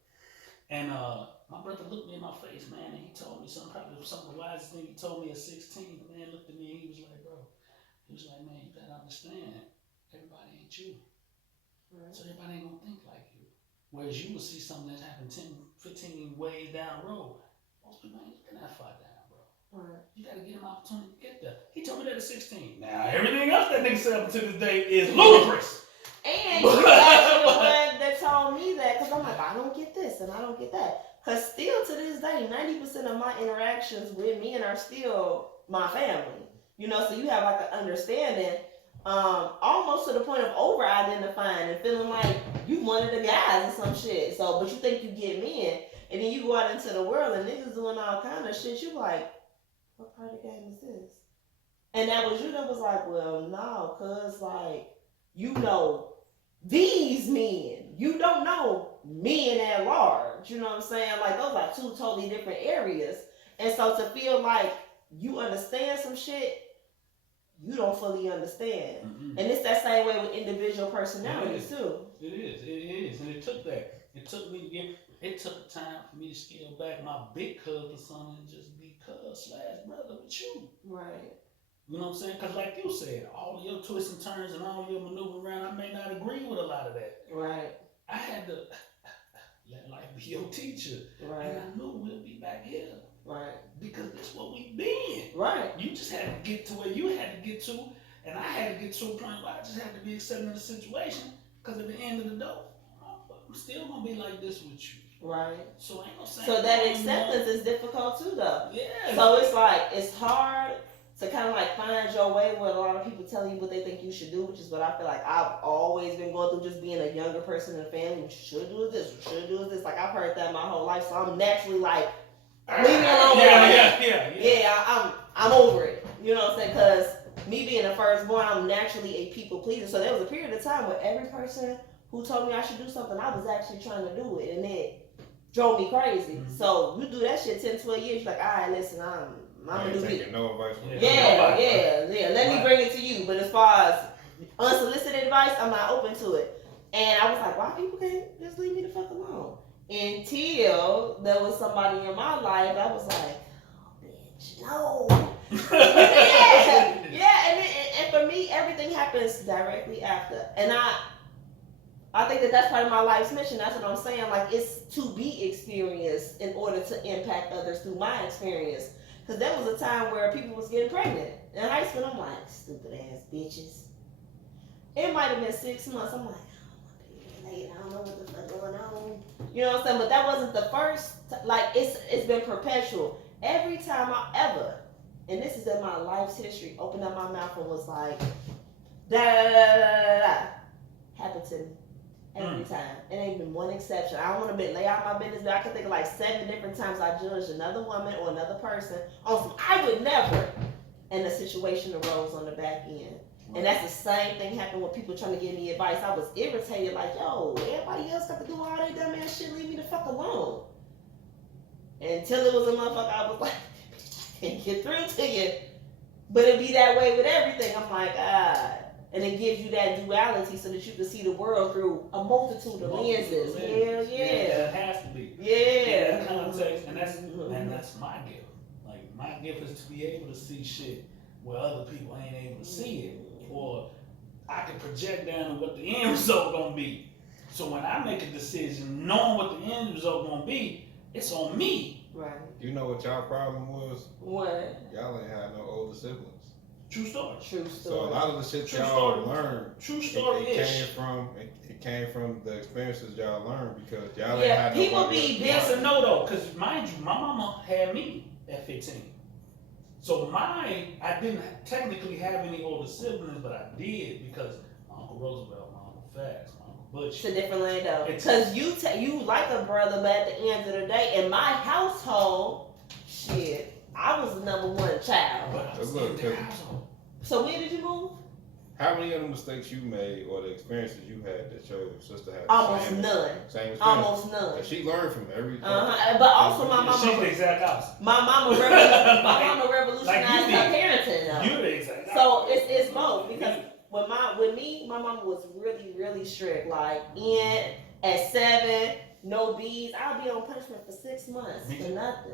And my brother looked me in my face, man, and he told me something, probably some of the wisest thing he told me at 16. The man looked at me and he was like, bro, man, you got to understand, everybody ain't you. Right. So everybody ain't going to think like you. Whereas you will see something that's happened 10, 15 ways down the road. Most people ain't looking that far down, bro. Right. You got to get an opportunity to get there. He told me that at 16. Now, everything else that nigga said up to this day is ludicrous. And you actually the one that told me that, because I'm like, I don't get this and I don't get that. Because still to this day, 90% of my interactions with men are still my family. You know, so you have like an understanding, almost to the point of over-identifying and feeling like you one of the guys or some shit. So, but you think you get men, and then you go out into the world and niggas doing all kind of shit. You like, what part of the game is this? And that was you that was like, well, no, cause like, you know these men. You don't know men at large. You know what I'm saying? Like, those are two totally different areas. And so to feel like you understand some shit, you don't fully understand. Mm-hmm. And it's that same way with individual personalities too. It is. And it took that. It took time for me to scale back my big cuz persona and just be cuz/brother with you. Right. You know what I'm saying? Because like you said, all your twists and turns and all your maneuver around, I may not agree with a lot of that. Right. I had to let life be your teacher. Right. And I knew we'll be back here. Right. Because that's what we've been. Right. You just had to get to where you had to get to, and I had to get to a point where I just had to be accepting the situation, because at the end of the day, I'm still going to be like this with you. Right. So ain't no saying. So that acceptance is difficult too, though. Yeah. So it's like, it's hard to kind of like find your way where a lot of people tell you what they think you should do, which is what I feel like I've always been going through, just being a younger person in the family. What you should do is this, what you should do is this. Like, I've heard that my whole life, so I'm naturally like, leave me alone. Yeah, I'm over it. You know what I'm saying? Because me being a firstborn, I'm naturally a people pleaser. So there was a period of time where every person who told me I should do something, I was actually trying to do it, and it drove me crazy. Mm-hmm. So you do that shit 10, 12 years, you're like, all right, listen, I'm gonna do it. No advice from Yeah. Let me bring it to you. But as far as unsolicited advice, I'm not open to it. And I was like, why people can't just leave me the fuck alone? Until there was somebody in my life, I was like, oh, bitch, no. yeah. And for me, everything happens directly after. And I think that's part of my life's mission. That's what I'm saying. Like, it's to be experienced in order to impact others through my experience. Because there was a time where people was getting pregnant. In high school, I'm like, stupid ass bitches. It might have been 6 months. I'm like, oh, my baby late. I don't know what the fuck going on. You know what I'm saying? But that wasn't the first. Like, it's been perpetual. Every time I ever, and this is in my life's history, opened up my mouth and was like, da happened to me. Every time. It ain't been one exception. I don't want to lay out my business, but I can think of like 7 different times I judged another woman or another person on some I would never, and the situation arose on the back end. And that's the same thing happened with people trying to give me advice. I was irritated, like, yo, everybody else got to do all that dumb ass shit, leave me the fuck alone. Until it was a motherfucker, I was like, I can't get through to you. But it be that way with everything. I'm like, and it gives you that duality so that you can see the world through a multitude of lenses. Hell yeah. That has to be. Yeah. That context, and that's my gift. Like, my gift is to be able to see shit where other people ain't able to see it. Or I can project down on what the end result gonna be. So when I make a decision, knowing what the end result gonna be, it's on me. Right. You know what y'all problem was? What? Y'all ain't had no older siblings. True story. True story. So a lot of the shit True y'all story. learned, True story it came from the experiences y'all learned because y'all ain't Yeah, had people nobody be Yes or no though, because mind you, my mama had me at 15. So I didn't technically have any older siblings, but I did because my Uncle Roosevelt, my Uncle Fats, my Uncle Butch. It's a different lane though. Because you like a brother, but at the end of the day, in my household, shit, I was the number one child. But I was in their household. So when did you move? How many of the mistakes you made or the experiences you had that your sister had? Almost none. Same experience. Almost none. And she learned from every. But also my mama. She's the exact opposite. My mama revolutionized like her parenting though. You're the exact opposite. So it's both because with me, my mama was really, really strict. Like at 7, no B's. I'll be on punishment for 6 months for nothing.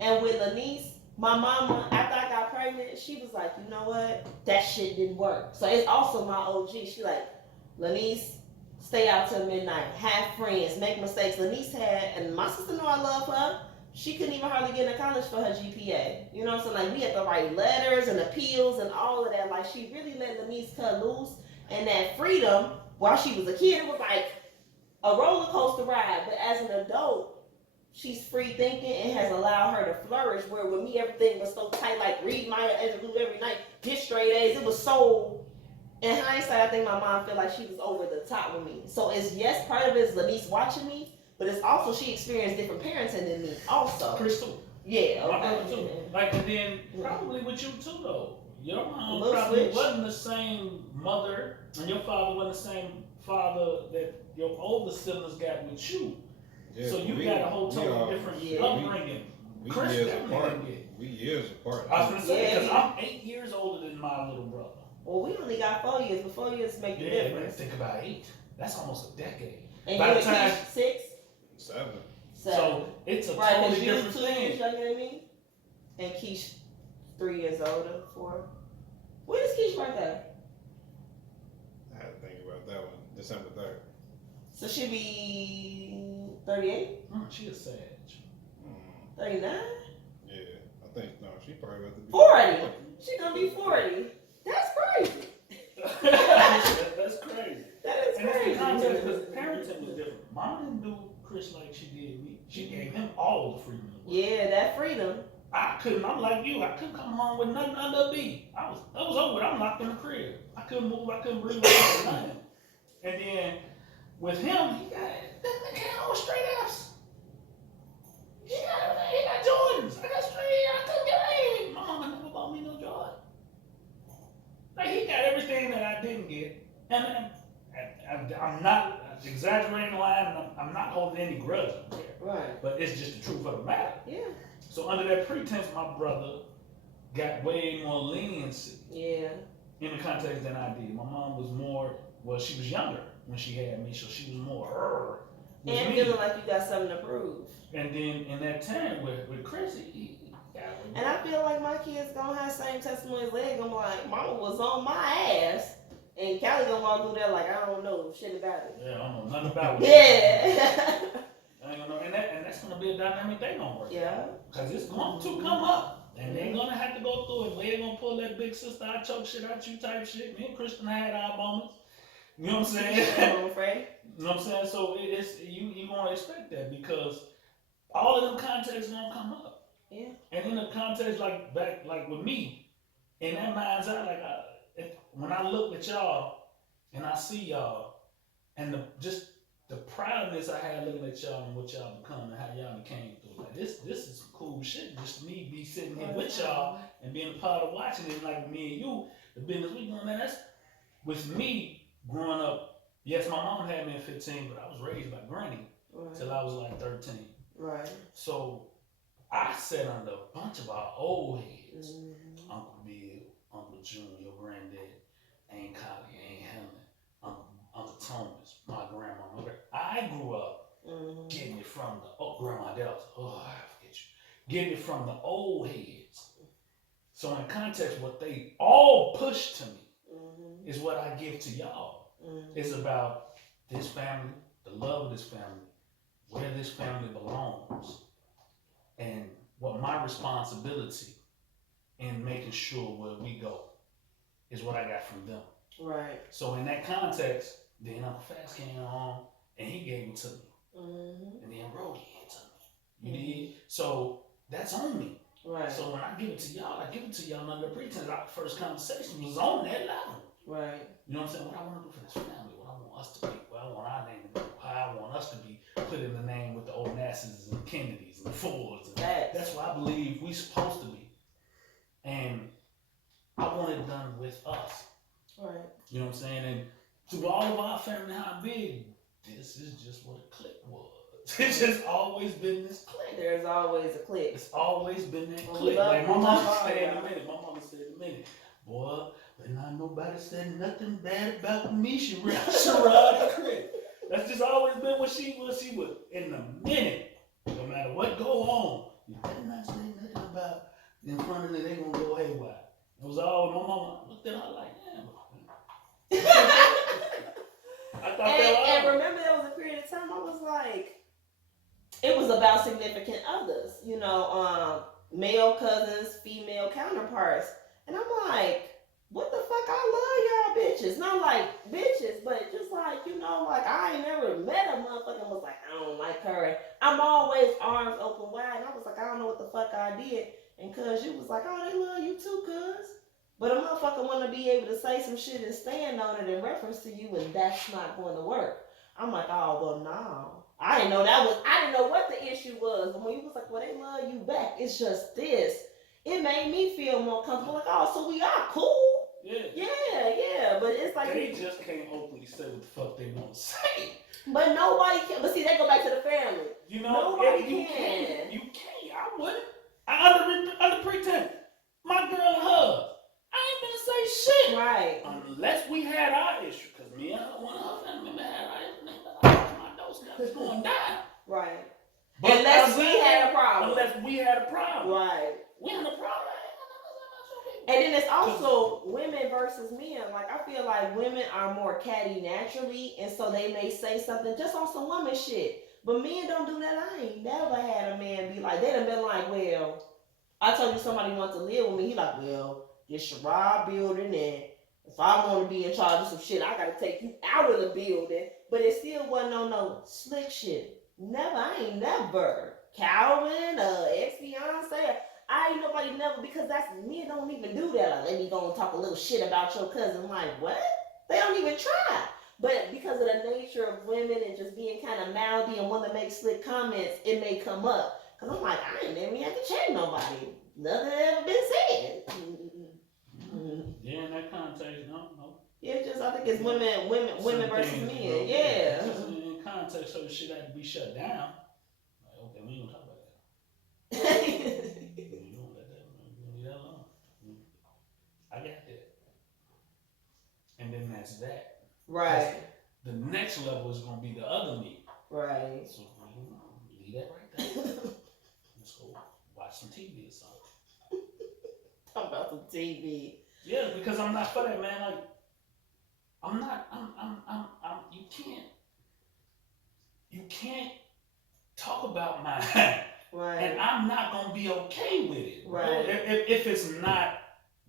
And with Lanice, my mama, after I got pregnant, she was like, you know what? That shit didn't work. So it's also my OG. She like, Lanice, stay out till midnight, have friends, make mistakes. Lanice had, and my sister know I love her. She couldn't even hardly get into college for her GPA. You know what I'm saying? Like, we had to write letters and appeals and all of that. Like, she really let Lanice cut loose. And that freedom, while she was a kid, it was like a roller coaster ride. But as an adult, she's free thinking and has allowed her to flourish. Where with me, everything was so tight, like read Maya Angelou every night, get straight A's. It was so, in hindsight, I think my mom felt like she was over the top with me. So it's, yes, part of it is Lanice watching me, but it's also she experienced different parenting than me also. Crystal. Yeah, My brother okay. too. Like, and then probably with you too though. Your mom Little probably switch. wasn't the same mother, and your father wasn't the same father that your older siblings got with you. Yeah, So you got a whole totally different upbringing. We Chris years definitely apart. didn't get. We years apart. I was gonna say, because Yeah. I'm 8 years older than my little brother. Well, we only got 4 years, but 4 years make a Yeah, man, difference. think about 8. That's almost a decade. And By you the and time- Keish 6? 7. So it's a Right, totally because you different 2 years thing. younger than me, and Keish 3 years older, 4. When is Keish birthday? I had to think about that one. December 3rd. So she'll be 38, She a sage. 39, Yeah, I think no. She probably about to be 40. She gonna be 40. That's crazy. That's crazy. That is And it's crazy. the context because parenting was different. Mom didn't do Chris like she did me. She gave him all the freedom. in the world. Yeah, that freedom. I'm like you. I couldn't come home with nothing under a B. I was over. I'm locked in the crib. I couldn't move. I couldn't breathe. Nothing. And then with him, he got all straight ass. He got Jordans. I got straight. I couldn't get anything. My mama never bought me no Jordan. hold any grudge there. Right. But it's just the truth of the matter. Yeah. So under that pretense, my brother got way more leniency. Yeah. In the context than I did. My mom was more, well, she was younger when she had me, so she was more her. And feeling like you got something to prove. And then in that time with Chrissy, he got with me. And I feel like my kids gonna have the same testimony as they gonna be like, Mama was on my ass. And Callie gonna walk through there like, I don't know shit about it. Yeah, I don't know nothing about it. Yeah. I ain't gonna know. And that's gonna be a dynamic they gonna work. Yeah. Because it's going to come up. And they're gonna have to go through it. They're gonna pull that big sister, I choke shit out you type shit. Me and Kristen had our moments. You know what I'm saying? I'm afraid. You know what I'm saying? So it's you gonna expect that because all of them contexts gonna come up. Yeah. And in the context like with me, in that mind's eye, when I look at y'all and I see y'all and the proudness I had looking at y'all and what y'all become and how y'all became through. Like this is some cool shit. Just me be sitting here with y'all and being a part of watching it like me and you, the business we doing, man, that's with me growing up. Yes, my mom had me at 15, but I was raised by Granny till I was like 13. Right. So I sat under a bunch of our old heads. Mm-hmm. Uncle Bill, Uncle June, your granddad, Aunt Collie, Aunt Helen, Uncle Thomas, my grandma. I grew up getting it from Grandma Delta. Oh, I forget you. Getting it from the old heads. So in context, what they all push to me is what I give to y'all. It's about this family, the love of this family, where this family belongs, and what my responsibility in making sure where we go is what I got from them. Right. So in that context, then Uncle Fast came along and he gave it to me. And then Brody gave it to me. You did? So that's on me. Right. So when I give it to y'all, I give it to y'all under pretense. Our first conversation was on that level. Right. You know what I'm saying? What I want to do for this family, what I want us to be, what I want our name to be, how I want us to be put in the name with the old Nassans and Kennedys and the Fords. And that's what I believe we supposed to be. And I want it done with us. Right. You know what I'm saying? And through all of our family, how big, this is just what a clique was. It's just always been this clique. There's always a clique. It's always been that clique. Like my mama said in a minute. My mama said in a minute, boy, but not nobody said nothing bad about me. She ride the clique. That's just always been what she was. She would, in a minute, no matter what go on, you better not say nothing about in front of them. They gonna go haywire. It was all my mama looked at her like, damn. I thought and remember, there was a period of time I was like, it was about significant others, you know, male cousins, female counterparts, and I'm like, what the fuck? I love y'all bitches. Not like bitches, but just like, you know, like I ain't never met a motherfucker and was like, I don't like her. And I'm always arms open wide. And I was like, I don't know what the fuck I did. And cuz you was like, oh, they love you too, cuz. But a motherfucker want to be able to say some shit and stand on it in reference to you, and that's not going to work. I'm like, oh, well, no. I didn't know what the issue was. But when you was like, well, they love you back, it's just this. It made me feel more comfortable. Like, oh, so we are cool. Yeah. But it's like they just can't openly say what the fuck they want to say. But nobody can. But see, they go back to the family. You know, nobody can. You can't. I wouldn't. Under pretense, my girl and her. I ain't gonna say shit. Right. Unless we had our issue, cause me and one of her family members had our issue. My dose was going down. Right. But unless we had a problem. Right. We had a problem. And then it's also women versus men. Like, I feel like women are more catty naturally, and so they may say something just on some woman shit. But men don't do that. I ain't never had a man be like, they done been like, well, I told you somebody wants to live with me. He like, well, this Sherrod building, and if I want to be in charge of some shit, I got to take you out of the building. But it still wasn't on no slick shit. Never. I ain't never. Calvin, ex-fiance, I ain't nobody never, because that's, men don't even do that. Like, they be gonna talk a little shit about your cousin. Like, what? They don't even try. But because of the nature of women and just being kind of mouthy and want to make slick comments, it may come up. Because I'm like, I ain't never had to check nobody. Nothing ever been said. Yeah, in that context, no. Yeah, just, I think it's women versus men. Yeah. Just in context, so shit had to be shut down. Like, okay, we ain't gonna talk about that. You don't let that, you don't leave that alone. I got that. And then that's that. Right. The next level is gonna be the other me. Right. So leave that right there. Let's go watch some TV or something. Talk about some TV. Yeah, because I'm not for that, man. Like, I'm you can't talk about mine. Right. And I'm not gonna be okay with it. Right. If it's not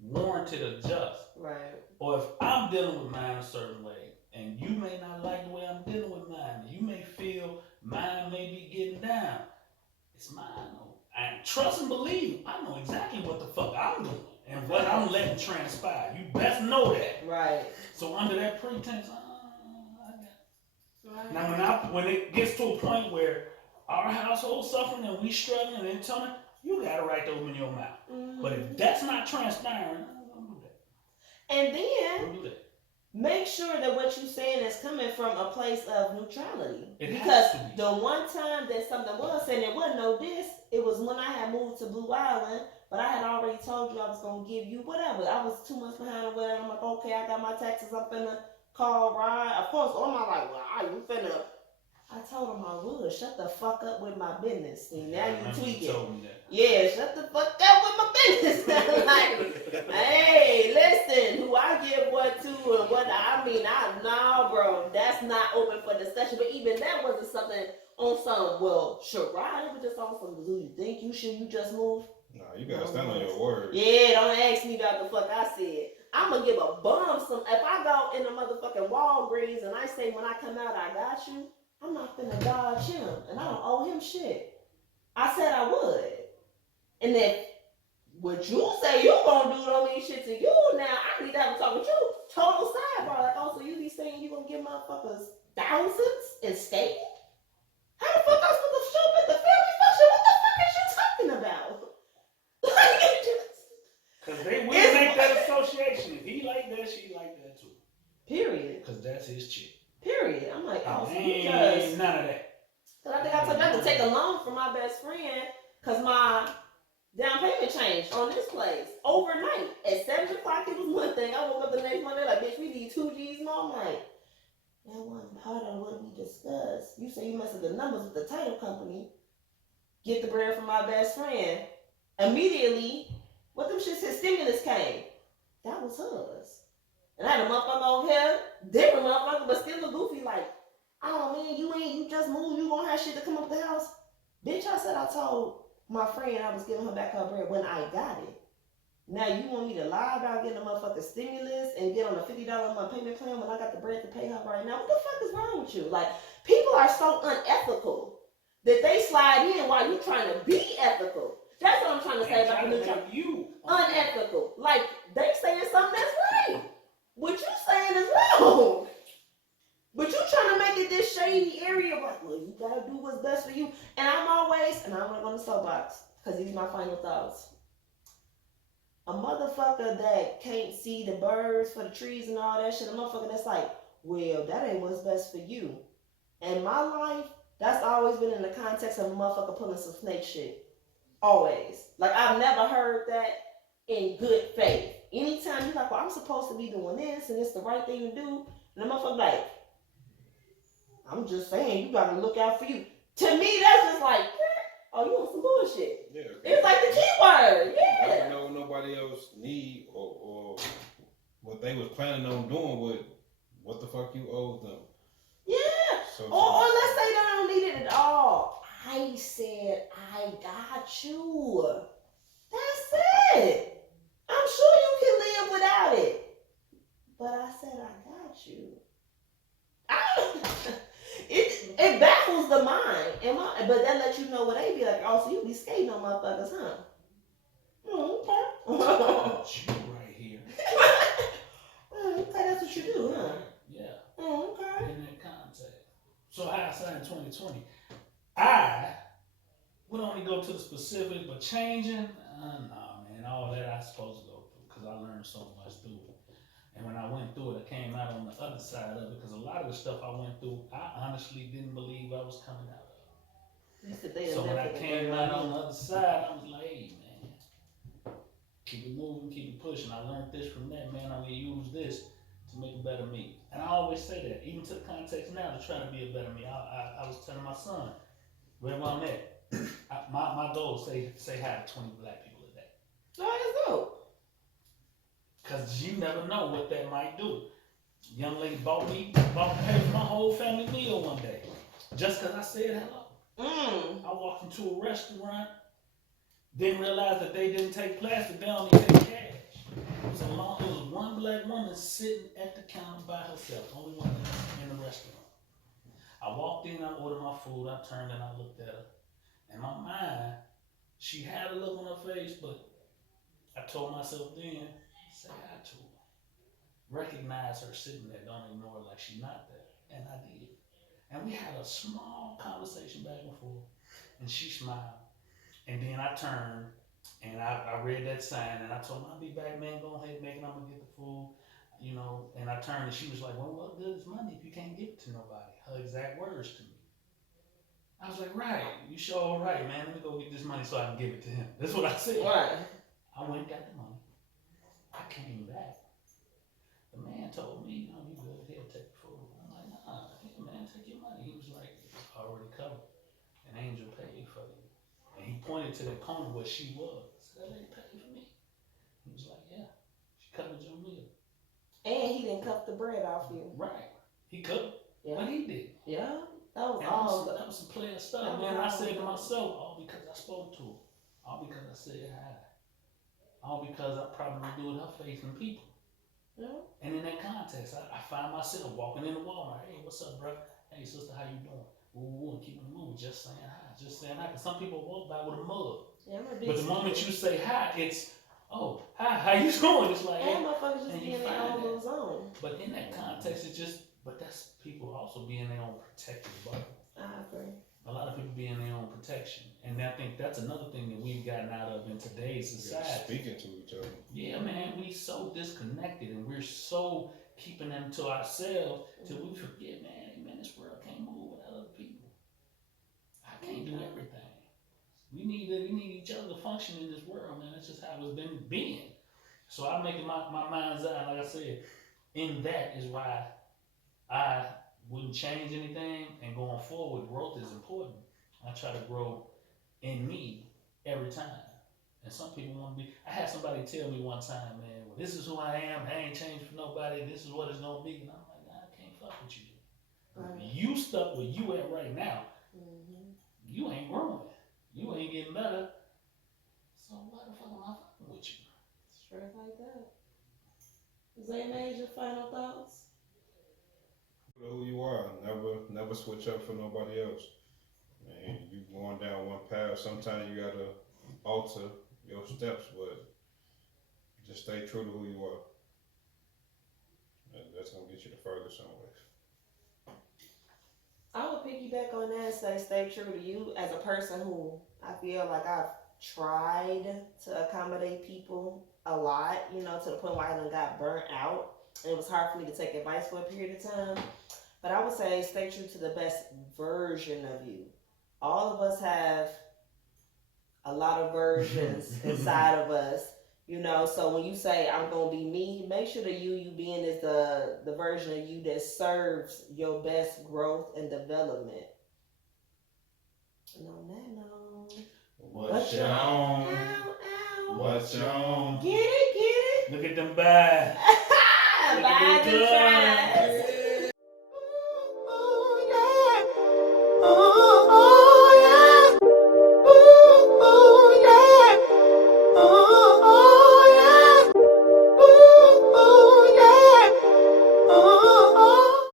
warranted or just. Right. Or if I'm dealing with mine a certain way, and you may not like the way I'm dealing with mine, you may feel mine may be getting down. It's mine. And trust and believe, I know exactly what the fuck I'm doing and what I'm letting transpire. You best know that. Right. So under that pretense, I got. Right. Now when it gets to a point where our household suffering and we struggling and they're telling, you got a right to open your mouth. Mm-hmm. But if that's not transpiring, don't do that. And then Don't do that. make sure that what you're saying is coming from a place of neutrality. It because has to be. the one time that something was said, it wasn't no diss. It was when I had moved to Blue Island, but I had already told you I was gonna give you whatever. I was 2 months behind or whatever. I'm like, okay, I got my taxes. I'm finna call Ryan. Of course, all my like, well, you finna. I told him I would. Shut the fuck up with my business. See, now you tweaking. Yeah, shut the fuck up with my business. Like, hey, listen, who I give what to and what nah, bro, that's not open for discussion. But even that wasn't something on some, well, sure, right? It was just on some, do you think you just move? Nah, you gotta stand on your word. Yeah, don't ask me about the fuck I said. I'm gonna give a bum some. If I go in the motherfucking Walgreens and I say when I come out, I got you, I'm not finna dodge him. And I don't owe him shit. I said I would. And if what you say you gonna do don't mean shit to you, now I need to have a talk with you. Total sidebar. Like, oh, so you be saying you gonna give motherfuckers thousands and stay? How the fuck I'm supposed to show up at the family function? What the fuck is you talking about? Because they will make that association. If he like that, she like that too. Period. Because that's his chick. Period. I'm like, oh, so you Ain't just... none of that. Because I think I took that to take a loan from my best friend because my down payment changed on this place overnight. At 7 o'clock, it was one thing. I woke up the next Monday like, bitch, we need 2 G's more. I'm like, that wasn't part of what we discussed. You say you messed up the numbers with the title company. Get the bread from my best friend. Immediately, what them shit said, stimulus came. That was hers. And I had a motherfucker over here, different motherfucker, but still a goofy like, oh man, you just moved, you gonna have shit to come up the house? Bitch, I said I told my friend I was giving her back her bread when I got it. Now you want me to lie about getting a motherfucking stimulus and get on a $50 a month payment plan when I got the bread to pay her right now? What the fuck is wrong with you? Like, people are so unethical that they slide in while you trying to be ethical. That's what I'm trying to say about the new you. Unethical. Like, they saying something that's right. What you saying is wrong. But you trying to make it this shady area, like, well, you gotta do what's best for you. And I'm always, and I'm gonna go on the soapbox, because these are my final thoughts. A motherfucker that can't see the birds for the trees and all that shit, a motherfucker that's like, well, that ain't what's best for you. In my life, that's always been in the context of a motherfucker pulling some snake shit. Always. Like, I've never heard that in good faith. Anytime you're like, well, I'm supposed to be doing this and it's the right thing to do, and the motherfucker like, I'm just saying, you gotta look out for you. To me, that's just like, oh, you want some bullshit. Yeah, it's like the keyword. Yeah. You never know what nobody else need or what they was planning on doing with what the fuck you owe them. Yeah. So or let's say they don't need it at all. I said, I got you. That's it. I'm sure you can live without it. But I said, I got you. It baffles the mind, but that lets you know what they be like. Oh, so you be skating on motherfuckers, huh? Okay. That's you right here. Okay, that's what you do, huh? Yeah. Okay. In that context. So hindsight in 2020, I would only go to the specifics, but changing, nah, man, all that I supposed to go through because I learned so much through it. And when I went through it, I came out on the other side of it because a lot of the stuff I went through, I honestly didn't believe I was coming out of. So when I came out on the other side, I was like, hey, man, keep it moving, keep it pushing. I learned this from that, man. I'm going to use this to make a better me. And I always say that, even to the context now, to try to be a better me. I was telling my son, wherever I'm at, my goal is say hi to 20 black people a day. Oh, that's dope. Cause you never know what that might do. Young lady bought paid for my whole family meal one day, just cause I said hello. I walked into a restaurant, didn't realize that they didn't take plastic, they only take cash. It was one black woman sitting at the counter by herself, only one in the restaurant. I walked in, I ordered my food, I turned and I looked at her. In my mind, she had a look on her face, but I told myself then, say hi to her. Recognize her sitting there, don't ignore her like she's not there. And I did. And we had a small conversation back and forth, and she smiled. And then I turned, and I read that sign, and I told her, I'll be back, man, go ahead, man, I'm gonna get the food. You know, and I turned, and she was like, well, what good is money if you can't give it to nobody? Her exact words to me. I was like, right, you sure right, man, let me go get this money so I can give it to him. That's what I said. Right. I went and got the money. I came back. The man told me, you go ahead, take the food. I'm like, nah, hey, man, take your money. He was like, it's already covered. An angel paid for you. And he pointed to the corner where she was. I said, that lady paid for me. He was like, yeah, she covered your meal. And he didn't cut the bread off you. Right. He could, yeah. But he did. Yeah. That was that was some player stuff, man. I said to myself, all because I spoke to her. All because I said hi. All because I probably do with her face and people. Yeah. And in that context, I find myself walking into Walmart. Hey, what's up, bro? Hey, sister, how you doing? Woo, keeping it moving, just saying hi, just saying hi. Cause some people walk by with a mug. Yeah, but the moment you say hi, it's, oh, hi, how you doing? It's like, and motherfuckers just be in their own little zone. But in that context, it's just, but that's people also be in their own protective bubble. I agree. A lot of people be in their own protection. And I think that's another thing that we've gotten out of in today's society. Speaking to each other. Yeah, man, we so disconnected and we're so keeping them to ourselves till we forget, man, this world can't move without other people. I can't do everything. We need each other to function in this world, man. That's just how it's been being. So I'm making my mind's eye, like I said, in that is why I wouldn't change anything, and going forward, growth is important. I try to grow in me every time. And some people want to be, I had somebody tell me one time, man, well, this is who I am, I ain't changed for nobody, this is what it's gonna be. And I'm like, nah, I can't fuck with you. Right. You stuck where you at right now. You ain't growing. You ain't getting better. So why the fuck am I fucking with you? Straight like that. Zay, your final thoughts? Who you are, never switch up for nobody else. Man, you going down one path, sometimes you gotta alter your steps, but just stay true to who you are. That's gonna get you the furthest somewhere. I would piggyback on that and say stay true to you as a person who I feel like I've tried to accommodate people a lot, to the point where I done got burnt out. And it was hard for me to take advice for a period of time. But I would say stay true to the best version of you. All of us have a lot of versions inside of us, so when you say I'm going to be me, make sure that you being is the version of you that serves your best growth and development. And on that note, what's your own? What's your own? Get it? Look at them bags. Buy the